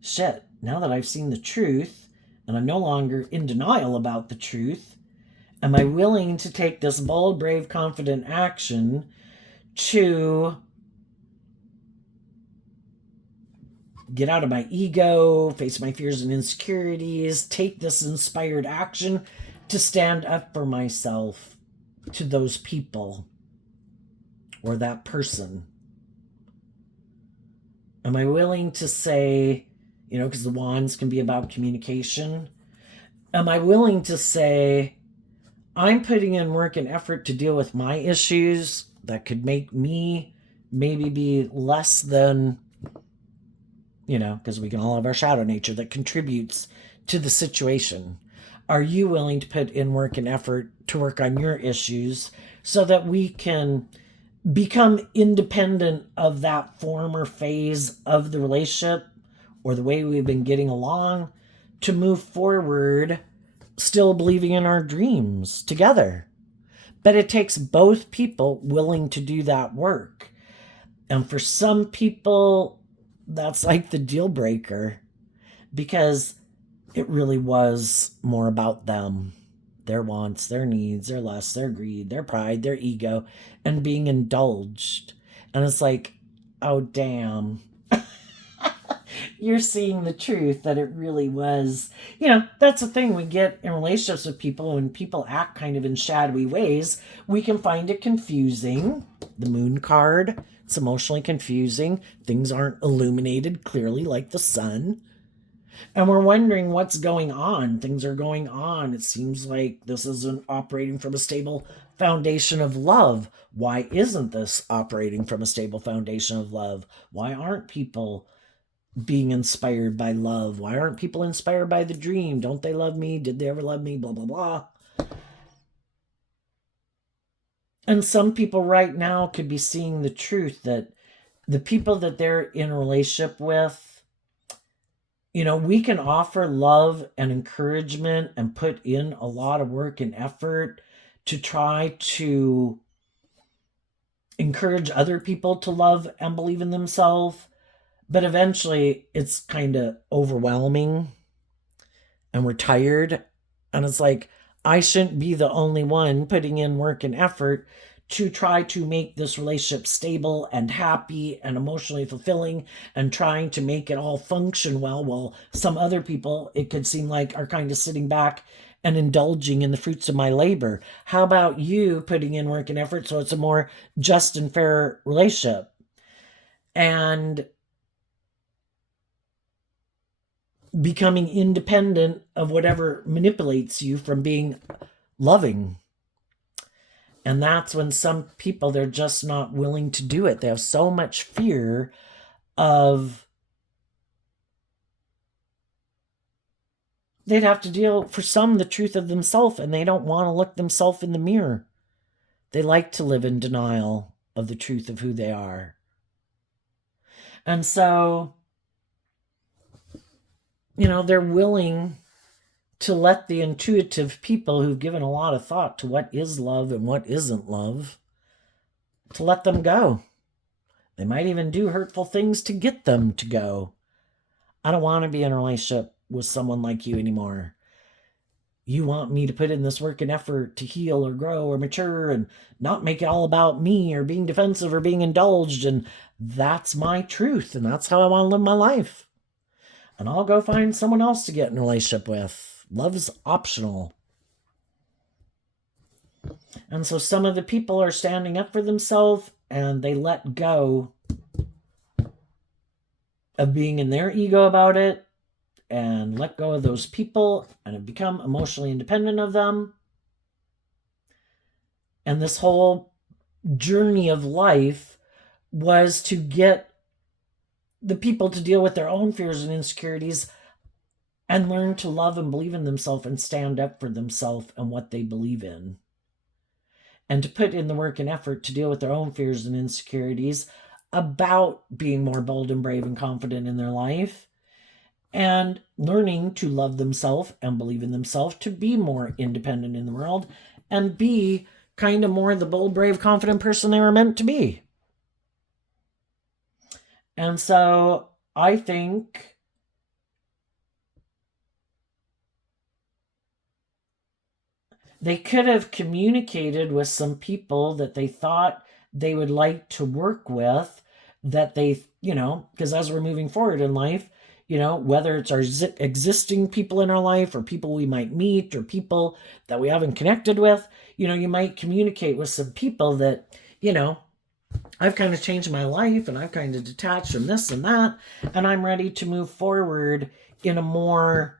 shit, now that I've seen the truth and I'm no longer in denial about the truth, am I willing to take this bold, brave, confident action to get out of my ego, face my fears and insecurities, take this inspired action to stand up for myself to those people or that person? Am I willing to say, because the wands can be about communication, am I willing to say, I'm putting in work and effort to deal with my issues that could make me maybe be less than, because we can all have our shadow nature that contributes to the situation. Are you willing to put in work and effort to work on your issues so that we can become independent of that former phase of the relationship or the way we've been getting along to move forward, still believing in our dreams together? But it takes both people willing to do that work. And for some people, that's like the deal breaker, because it really was more about them, their wants, their needs, their lusts, their greed, their pride, their ego, and being indulged. And it's like, oh, damn. You're seeing the truth that it really was. That's the thing we get in relationships with people. When people act kind of in shadowy ways, we can find it confusing. The moon card, it's emotionally confusing. Things aren't illuminated clearly like the sun. And we're wondering what's going on. Things are going on. It seems like this isn't operating from a stable foundation of love. Why isn't this operating from a stable foundation of love? Why aren't people being inspired by love? Why aren't people inspired by the dream? Don't they love me? Did they ever love me? Blah, blah, blah. And some people right now could be seeing the truth that the people that they're in a relationship with, we can offer love and encouragement and put in a lot of work and effort to try to encourage other people to love and believe in themselves. But eventually it's kind of overwhelming and we're tired. And it's like, I shouldn't be the only one putting in work and effort to try to make this relationship stable and happy and emotionally fulfilling and trying to make it all function well. Well, some other people, it could seem like, are kind of sitting back and indulging in the fruits of my labor. How about you putting in work and effort so it's a more just and fair relationship? And becoming independent of whatever manipulates you from being loving. And that's when some people, they're just not willing to do it. They have so much fear of, they'd have to deal, for some, the truth of themselves, and they don't want to look themselves in the mirror. They like to live in denial of the truth of who they are. And so, they're willing to let the intuitive people who've given a lot of thought to what is love and what isn't love, to let them go. They might even do hurtful things to get them to go. I don't want to be in a relationship with someone like you anymore. You want me to put in this work and effort to heal or grow or mature and not make it all about me or being defensive or being indulged. And that's my truth. And that's how I want to live my life. And I'll go find someone else to get in a relationship with. Love's optional. And so some of the people are standing up for themselves and they let go of being in their ego about it and let go of those people and have become emotionally independent of them. And this whole journey of life was to get the people to deal with their own fears and insecurities and learn to love and believe in themselves and stand up for themselves and what they believe in. And to put in the work and effort to deal with their own fears and insecurities about being more bold and brave and confident in their life, and learning to love themselves and believe in themselves to be more independent in the world and be kind of more the bold, brave, confident person they were meant to be. And so I think they could have communicated with some people that they thought they would like to work with, that they, because as we're moving forward in life, whether it's our existing people in our life or people we might meet or people that we haven't connected with, you might communicate with some people that, I've kind of changed my life and I've kind of detached from this and that, and I'm ready to move forward in a more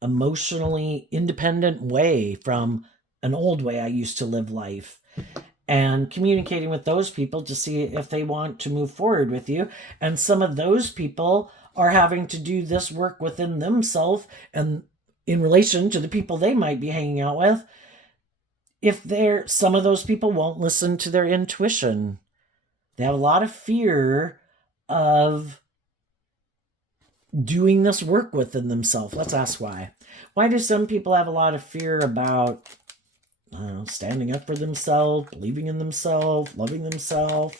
emotionally independent way from an old way I used to live life. And communicating with those people to see if they want to move forward with you. And some of those people are having to do this work within themselves and in relation to the people they might be hanging out with. If some of those people won't listen to their intuition. They have a lot of fear of doing this work within themselves. Let's ask why. Why do some people have a lot of fear about standing up for themselves, believing in themselves, loving themselves?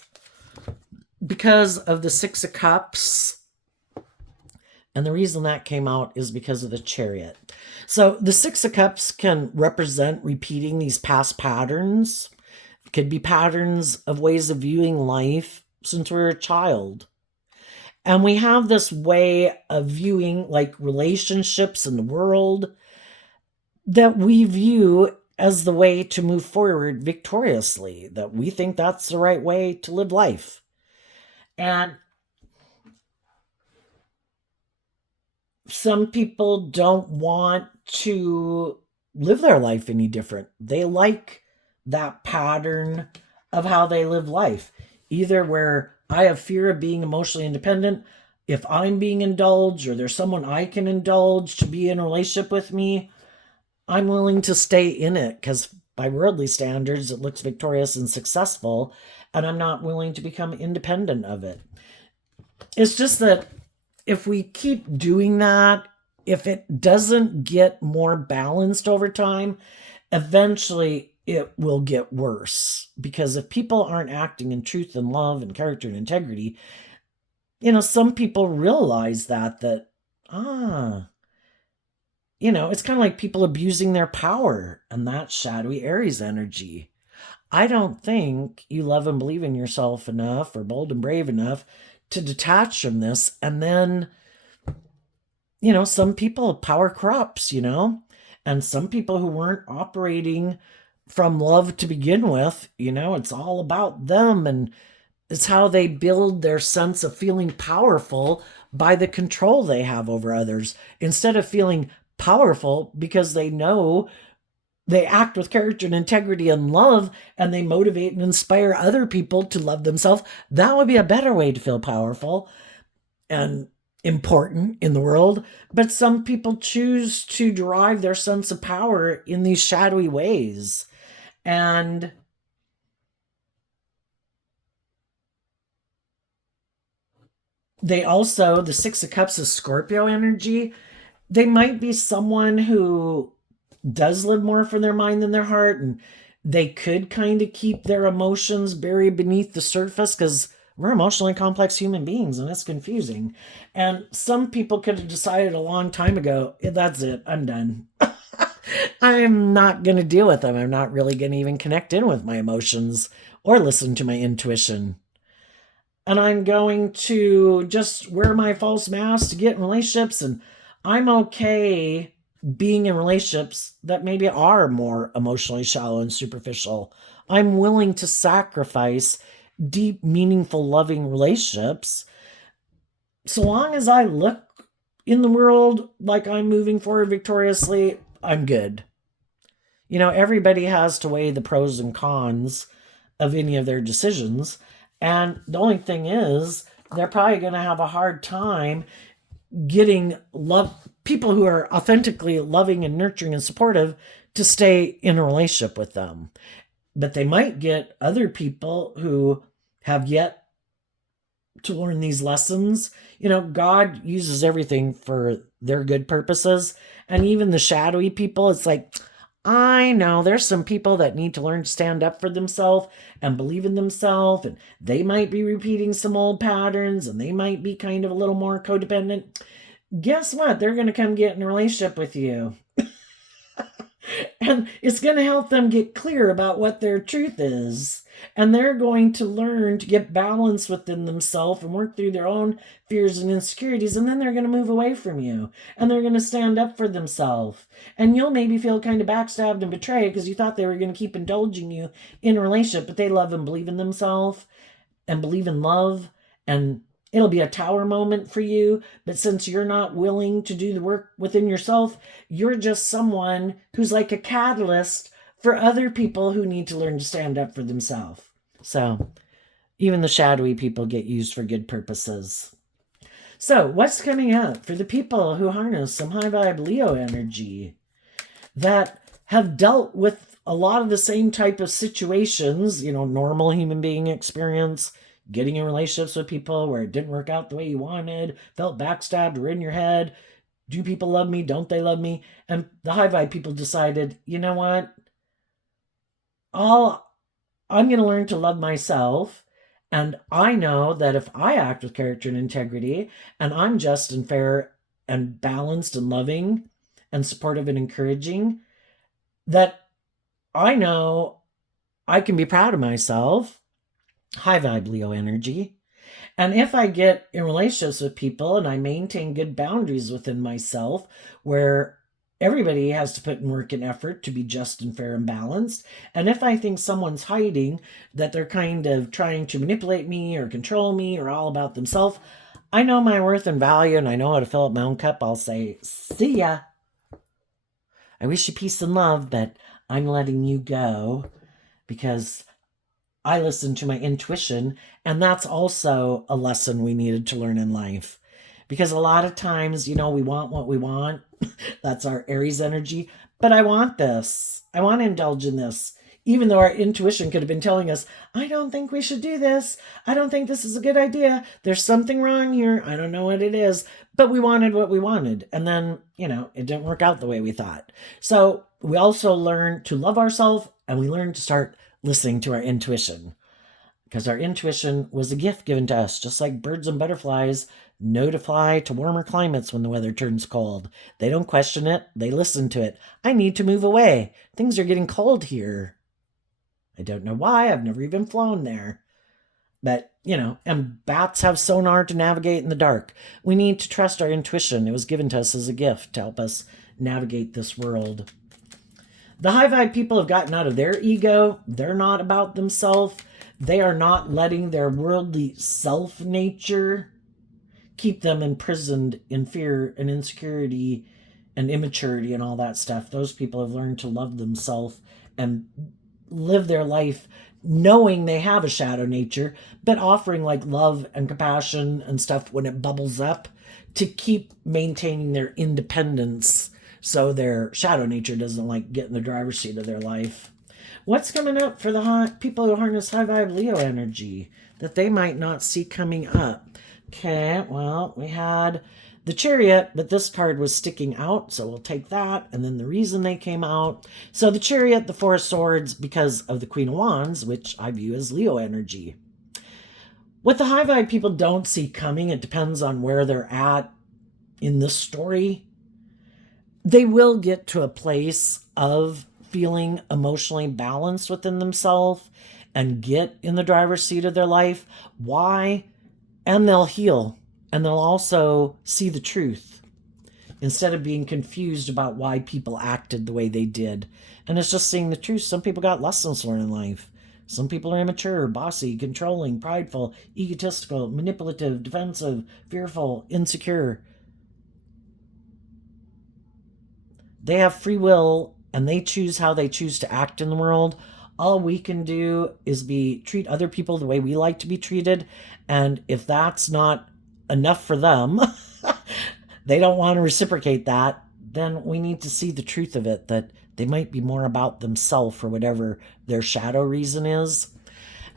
Because of the Six of Cups. And the reason that came out is because of the Chariot. So the Six of Cups can represent repeating these past patterns. It could be patterns of ways of viewing life since we were a child. And we have this way of viewing like relationships in the world that we view as the way to move forward victoriously, that we think that's the right way to live life. And some people don't want to live their life any different. They like that pattern of how they live life. Either where I have fear of being emotionally independent, if I'm being indulged or there's someone I can indulge to be in a relationship with me, I'm willing to stay in it because by worldly standards, it looks victorious and successful, and I'm not willing to become independent of it. It's just that if we keep doing that, if it doesn't get more balanced over time, eventually it will get worse. Because if people aren't acting in truth and love and character and integrity, some people realize that it's kind of like people abusing their power, and that's shadowy Aries energy. I don't think you love and believe in yourself enough or bold and brave enough to detach from this. And then, some people, power corrupts, and some people who weren't operating from love to begin with, it's all about them. And it's how they build their sense of feeling powerful by the control they have over others, instead of feeling powerful because they know they act with character and integrity and love, and they motivate and inspire other people to love themselves, that would be a better way to feel powerful and important in the world. But some people choose to derive their sense of power in these shadowy ways. And they also, the Six of Cups is Scorpio energy. They might be someone who does live more from their mind than their heart, and they could kind of keep their emotions buried beneath the surface because we're emotionally complex human beings and it's confusing. And some people could have decided a long time ago, that's it, I'm done. I'm not going to deal with them. I'm not really going to even connect in with my emotions or listen to my intuition. And I'm going to just wear my false mask to get in relationships, and I'm okay being in relationships that maybe are more emotionally shallow and superficial. I'm willing to sacrifice deep, meaningful, loving relationships so long as I look in the world like I'm moving forward victoriously. I'm good. You know, everybody has to weigh the pros and cons of any of their decisions. And the only thing is, they're probably going to have a hard time getting love, people who are authentically loving and nurturing and supportive, to stay in a relationship with them. But they might get other people who have yet to learn these lessons. You know, God uses everything for their good purposes. And even the shadowy people, it's like, I know there's some people that need to learn to stand up for themselves and believe in themselves, and they might be repeating some old patterns, and they might be kind of a little more codependent. Guess what? They're going to come get in a relationship with you. And it's going to help them get clear about what their truth is. And they're going to learn to get balance within themselves and work through their own fears and insecurities. And then they're going to move away from you. And they're going to stand up for themselves. And you'll maybe feel kind of backstabbed and betrayed because you thought they were going to keep indulging you in a relationship, but they love and believe in themselves and believe in love. And it'll be a tower moment for you, but since you're not willing to do the work within yourself, you're just someone who's like a catalyst for other people who need to learn to stand up for themselves. So even the shadowy people get used for good purposes. So what's coming up for the people who harness some high vibe Leo energy that have dealt with a lot of the same type of situations, you know, normal human being experience, getting in relationships with people where it didn't work out the way you wanted, felt backstabbed, were in your head. Do people love me? Don't they love me? And the high vibe people decided, you know what? I'm going to learn to love myself. And I know that if I act with character and integrity, and I'm just and fair and balanced and loving and supportive and encouraging, that I know I can be proud of myself. High vibe Leo energy. And if I get in relationships with people and I maintain good boundaries within myself, where everybody has to put in work and effort to be just and fair and balanced, and if I think someone's hiding, that they're kind of trying to manipulate me or control me or all about themselves, I know my worth and value and I know how to fill up my own cup. I'll say, see ya. I wish you peace and love, but I'm letting you go because I listen to my intuition, and that's also a lesson we needed to learn in life. Because a lot of times, you know, we want what we want. That's our Aries energy. But I want this. I want to indulge in this. Even though our intuition could have been telling us, I don't think we should do this. I don't think this is a good idea. There's something wrong here. I don't know what it is. But we wanted what we wanted. And then, you know, it didn't work out the way we thought. So we also learn to love ourselves, and we learn to start listening to our intuition, because our intuition was a gift given to us, just like birds and butterflies know to fly to warmer climates when the weather turns cold. They don't question it, they listen to it. I need to move away. Things are getting cold here. I don't know why, I've never even flown there. But, you know, and bats have sonar to navigate in the dark. We need to trust our intuition. It was given to us as a gift to help us navigate this world. The high vibe people have gotten out of their ego. They're not about themselves. They are not letting their worldly self nature keep them imprisoned in fear and insecurity and immaturity and all that stuff. Those people have learned to love themselves and live their life knowing they have a shadow nature, but offering like love and compassion and stuff when it bubbles up to keep maintaining their independence so their shadow nature doesn't like get in the driver's seat of their life. What's coming up for the people who harness high vibe Leo energy that they might not see coming up? Okay, well, we had the Chariot, but this card was sticking out, so we'll take that. And then the reason they came out. So the Chariot, the Four of Swords, because of the Queen of Wands, which I view as Leo energy. What the high vibe people don't see coming, it depends on where they're at in this story. They will get to a place of feeling emotionally balanced within themselves and get in the driver's seat of their life. Why? And they'll heal. And they'll also see the truth instead of being confused about why people acted the way they did. And it's just seeing the truth. Some people got lessons learned in life. Some people are immature, bossy, controlling, prideful, egotistical, manipulative, defensive, fearful, insecure. They have free will and they choose how they choose to act in the world. All we can do is treat other people the way we like to be treated. And if that's not enough for them, they don't want to reciprocate that, then we need to see the truth of it, that they might be more about themselves or whatever their shadow reason is.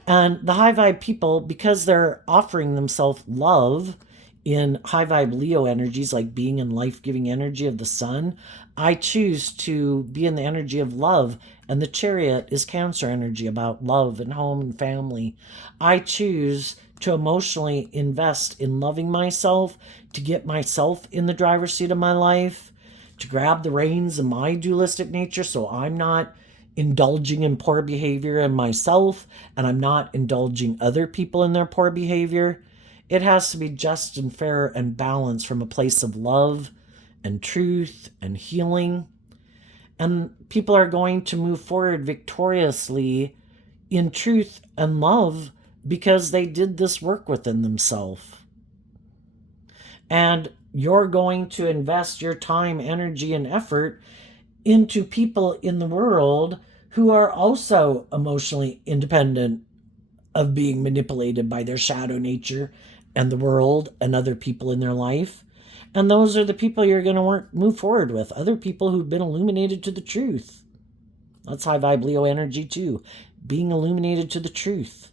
And the high vibe people, because they're offering themselves love in high vibe Leo energies, like being in life-giving energy of the sun, I choose to be in the energy of love. And the Chariot is Cancer energy, about love and home and family. I choose to emotionally invest in loving myself, to get myself in the driver's seat of my life, to grab the reins of my dualistic nature so I'm not indulging in poor behavior in myself and I'm not indulging other people in their poor behavior. It has to be just and fair and balanced from a place of love and truth and healing. And people are going to move forward victoriously in truth and love because they did this work within themselves. And you're going to invest your time, energy, and effort into people in the world who are also emotionally independent of being manipulated by their shadow nature and the world and other people in their life. And those are the people you're going to move forward with, other people who've been illuminated to the truth. That's high vibe Leo energy too, being illuminated to the truth.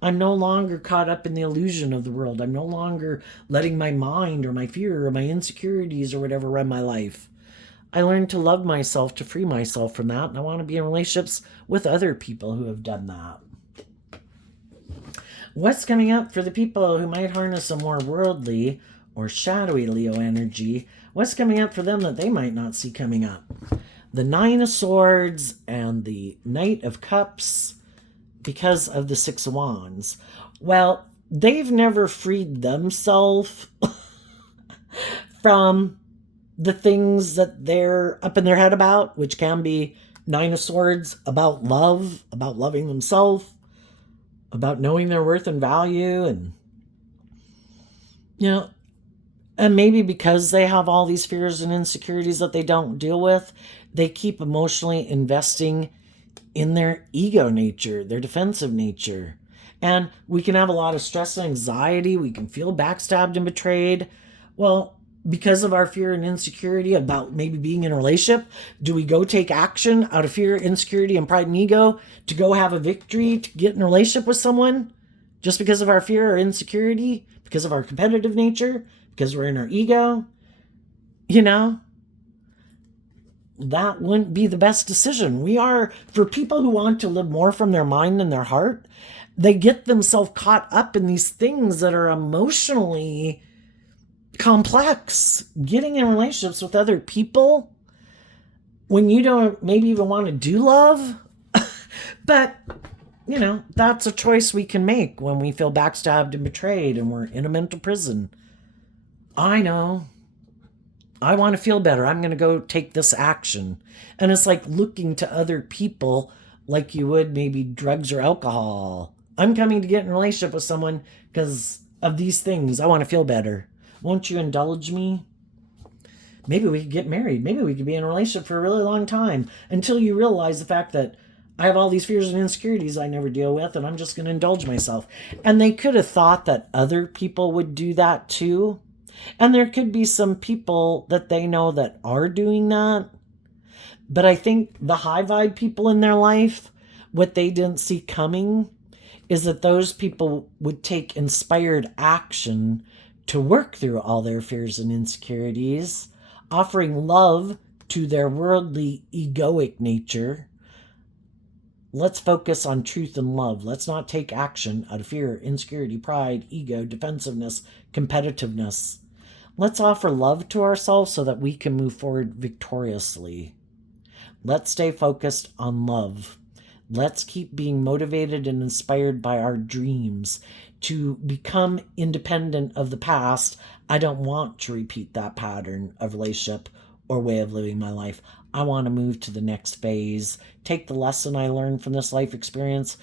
I'm no longer caught up in the illusion of the world. I'm no longer letting my mind or my fear or my insecurities or whatever run my life. I learned to love myself, to free myself from that, and I want to be in relationships with other people who have done that. What's coming up for the people who might harness a more worldly or shadowy Leo energy? What's coming up for them that they might not see coming up? The Nine of Swords and the Knight of Cups, because of the Six of Wands. Well, they've never freed themselves from the things that they're up in their head about, which can be Nine of Swords, about love, about loving themselves, about knowing their worth and value, and and maybe because they have all these fears and insecurities that they don't deal with, they keep emotionally investing in their ego nature, their defensive nature. And we can have a lot of stress and anxiety. We can feel backstabbed and betrayed. Well, because of our fear and insecurity about maybe being in a relationship, do we go take action out of fear, insecurity, and pride and ego to go have a victory, to get in a relationship with someone just because of our fear or insecurity, because of our competitive nature, because we're in our ego? That wouldn't be the best decision. For people who want to live more from their mind and their heart, they get themselves caught up in these things that are emotionally complex. Getting in relationships with other people when you don't maybe even want to do love. But, that's a choice we can make when we feel backstabbed and betrayed and we're in a mental prison. I know. I want to feel better. I'm going to go take this action. And it's like looking to other people like you would maybe drugs or alcohol. I'm coming to get in a relationship with someone because of these things. I want to feel better. Won't you indulge me? maybe we could get married. Maybe we could be in a relationship for a really long time, until you realize the fact that I have all these fears and insecurities I never deal with, and I'm just going to indulge myself. And they could have thought that other people would do that too. And there could be some people that they know that are doing that. But I think the high vibe people in their life, what they didn't see coming is that those people would take inspired action to work through all their fears and insecurities, offering love to their worldly, egoic nature. Let's focus on truth and love. Let's not take action out of fear, insecurity, pride, ego, defensiveness, competitiveness. Let's offer love to ourselves so that we can move forward victoriously. Let's stay focused on love. Let's keep being motivated and inspired by our dreams to become independent of the past. I don't want to repeat that pattern of relationship or way of living my life. I want to move to the next phase, take the lesson I learned from this life experience,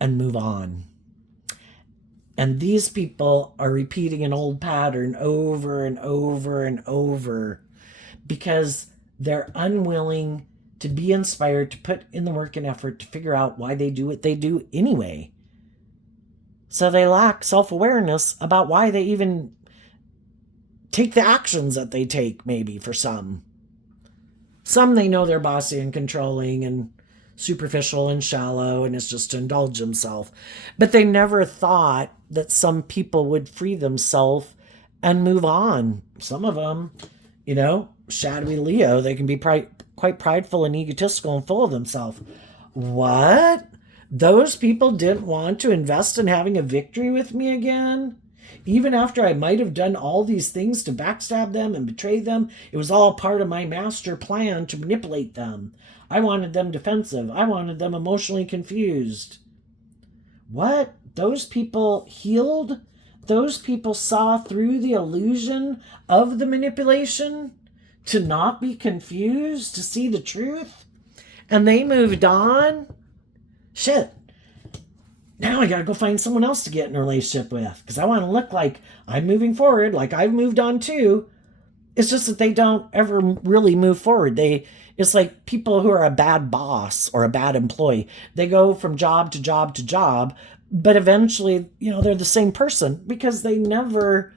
and move on. And these people are repeating an old pattern over and over and over because they're unwilling to be inspired, to put in the work and effort to figure out why they do what they do anyway. So they lack self-awareness about why they even take the actions that they take, maybe for some. Some they know they're bossy and controlling and superficial and shallow, and it's just to indulge themselves. But they never thought that some people would free themselves and move on. Some of them, shadowy Leo, they can be quite prideful and egotistical and full of themselves. What? Those people didn't want to invest in having a victory with me again? Even after I might have done all these things to backstab them and betray them, it was all part of my master plan to manipulate them. I wanted them defensive. I wanted them emotionally confused. What? Those people healed? Those people saw through the illusion of the manipulation to not be confused, to see the truth? And they moved on? Shit. Now I gotta go find someone else to get in a relationship with because I want to look like I'm moving forward, like I've moved on too. It's just that they don't ever really move forward. It's like people who are a bad boss or a bad employee. They go from job to job to job, but eventually, they're the same person because they never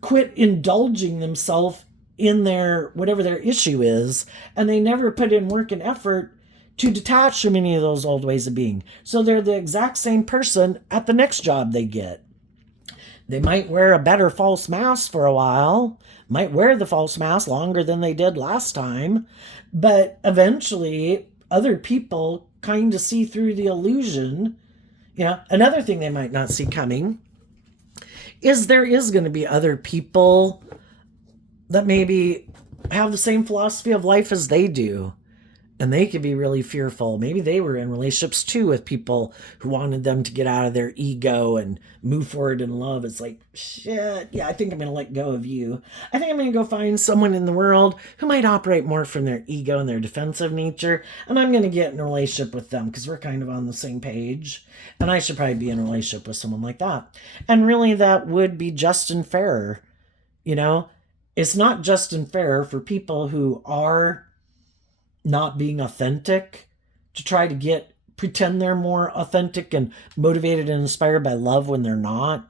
quit indulging themselves in their whatever their issue is, and they never put in work and effort to detach from any of those old ways of being. So they're the exact same person at the next job they get. They might wear a better false mask for a while, might wear the false mask longer than they did last time, but eventually other people kind of see through the illusion. Another thing they might not see coming is there is going to be other people that maybe have the same philosophy of life as they do. And they could be really fearful. Maybe they were in relationships too with people who wanted them to get out of their ego and move forward in love. It's like, shit, yeah, I think I'm going to let go of you. I think I'm going to go find someone in the world who might operate more from their ego and their defensive nature. And I'm going to get in a relationship with them because we're kind of on the same page. And I should probably be in a relationship with someone like that. And really that would be just and fair. It's not just and fair for people who are not being authentic to try to pretend they're more authentic and motivated and inspired by love when they're not.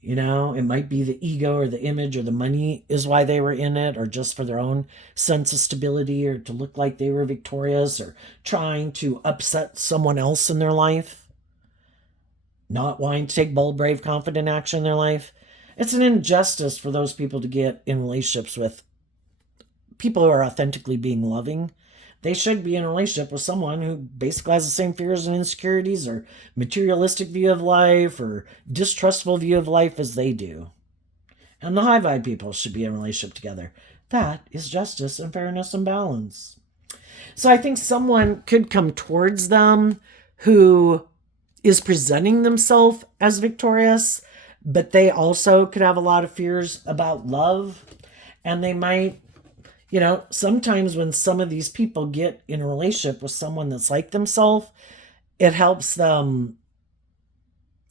It might be the ego or the image or the money is why they were in it, or just for their own sense of stability or to look like they were victorious or trying to upset someone else in their life. Not wanting to take bold, brave, confident action in their life. It's an injustice for those people to get in relationships with people who are authentically being loving. They should be in a relationship with someone who basically has the same fears and insecurities or materialistic view of life or distrustful view of life as they do. And the high vibe people should be in a relationship together. That is justice and fairness and balance. So I think someone could come towards them who is presenting themselves as victorious, but they also could have a lot of fears about love. And they might, sometimes when some of these people get in a relationship with someone that's like themselves, it helps them,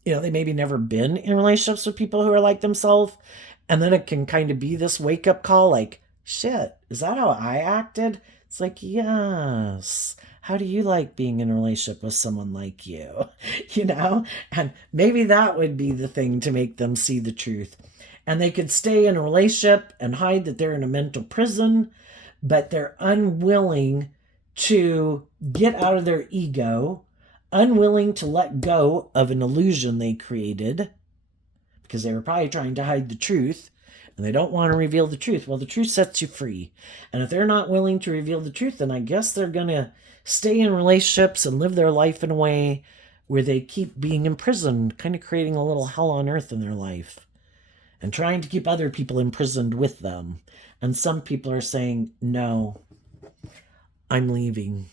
they maybe never been in relationships with people who are like themselves. And then it can kind of be this wake up call like, shit, is that how I acted? It's like, yes. How do you like being in a relationship with someone like you? You know? And maybe that would be the thing to make them see the truth. And they could stay in a relationship and hide that they're in a mental prison, but they're unwilling to get out of their ego, unwilling to let go of an illusion they created because they were probably trying to hide the truth and they don't want to reveal the truth. Well, the truth sets you free. And if they're not willing to reveal the truth, then I guess they're going to stay in relationships and live their life in a way where they keep being imprisoned, kind of creating a little hell on earth in their life and trying to keep other people imprisoned with them. And some people are saying, no, I'm leaving.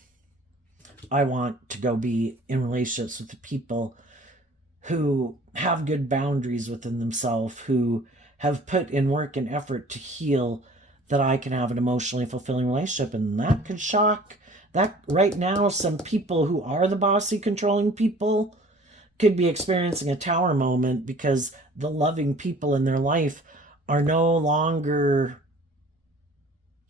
I want to go be in relationships with the people who have good boundaries within themselves, who have put in work and effort to heal, that I can have an emotionally fulfilling relationship. And that could shock that right now some people who are the bossy controlling people could be experiencing a tower moment because the loving people in their life are no longer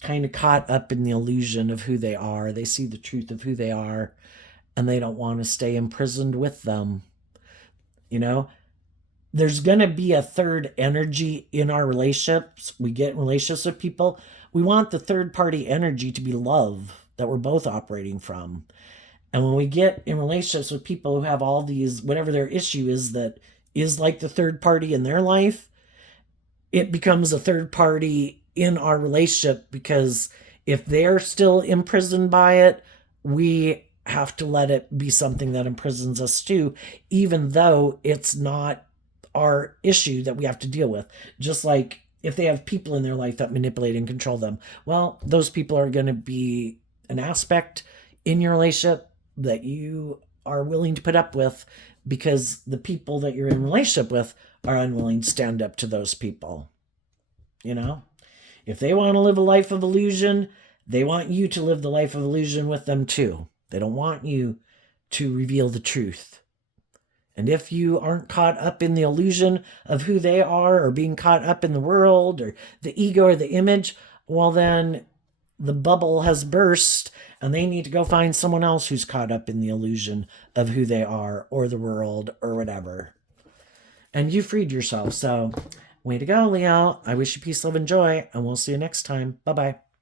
kind of caught up in the illusion of who they are. They see the truth of who they are and they don't want to stay imprisoned with them. You know, there's going to be a third energy in our relationships. We get in relationships with people. We want the third party energy to be love that we're both operating from. And when we get in relationships with people who have all these, whatever their issue is, that is like the third party in their life, it becomes a third party in our relationship because if they're still imprisoned by it, we have to let it be something that imprisons us too, even though it's not our issue that we have to deal with. Just like if they have people in their life that manipulate and control them, well, those people are going to be an aspect in your relationship that you are willing to put up with because the people that you're in relationship with are unwilling to stand up to those people. You know, if they want to live a life of illusion, they want you to live the life of illusion with them too. They don't want you to reveal the truth. And if you aren't caught up in the illusion of who they are or being caught up in the world or the ego or the image, well, then the bubble has burst and they need to go find someone else who's caught up in the illusion of who they are or the world or whatever. And you freed yourself. So way to go, Leo. I wish you peace, love, and joy, and we'll see you next time. Bye-bye.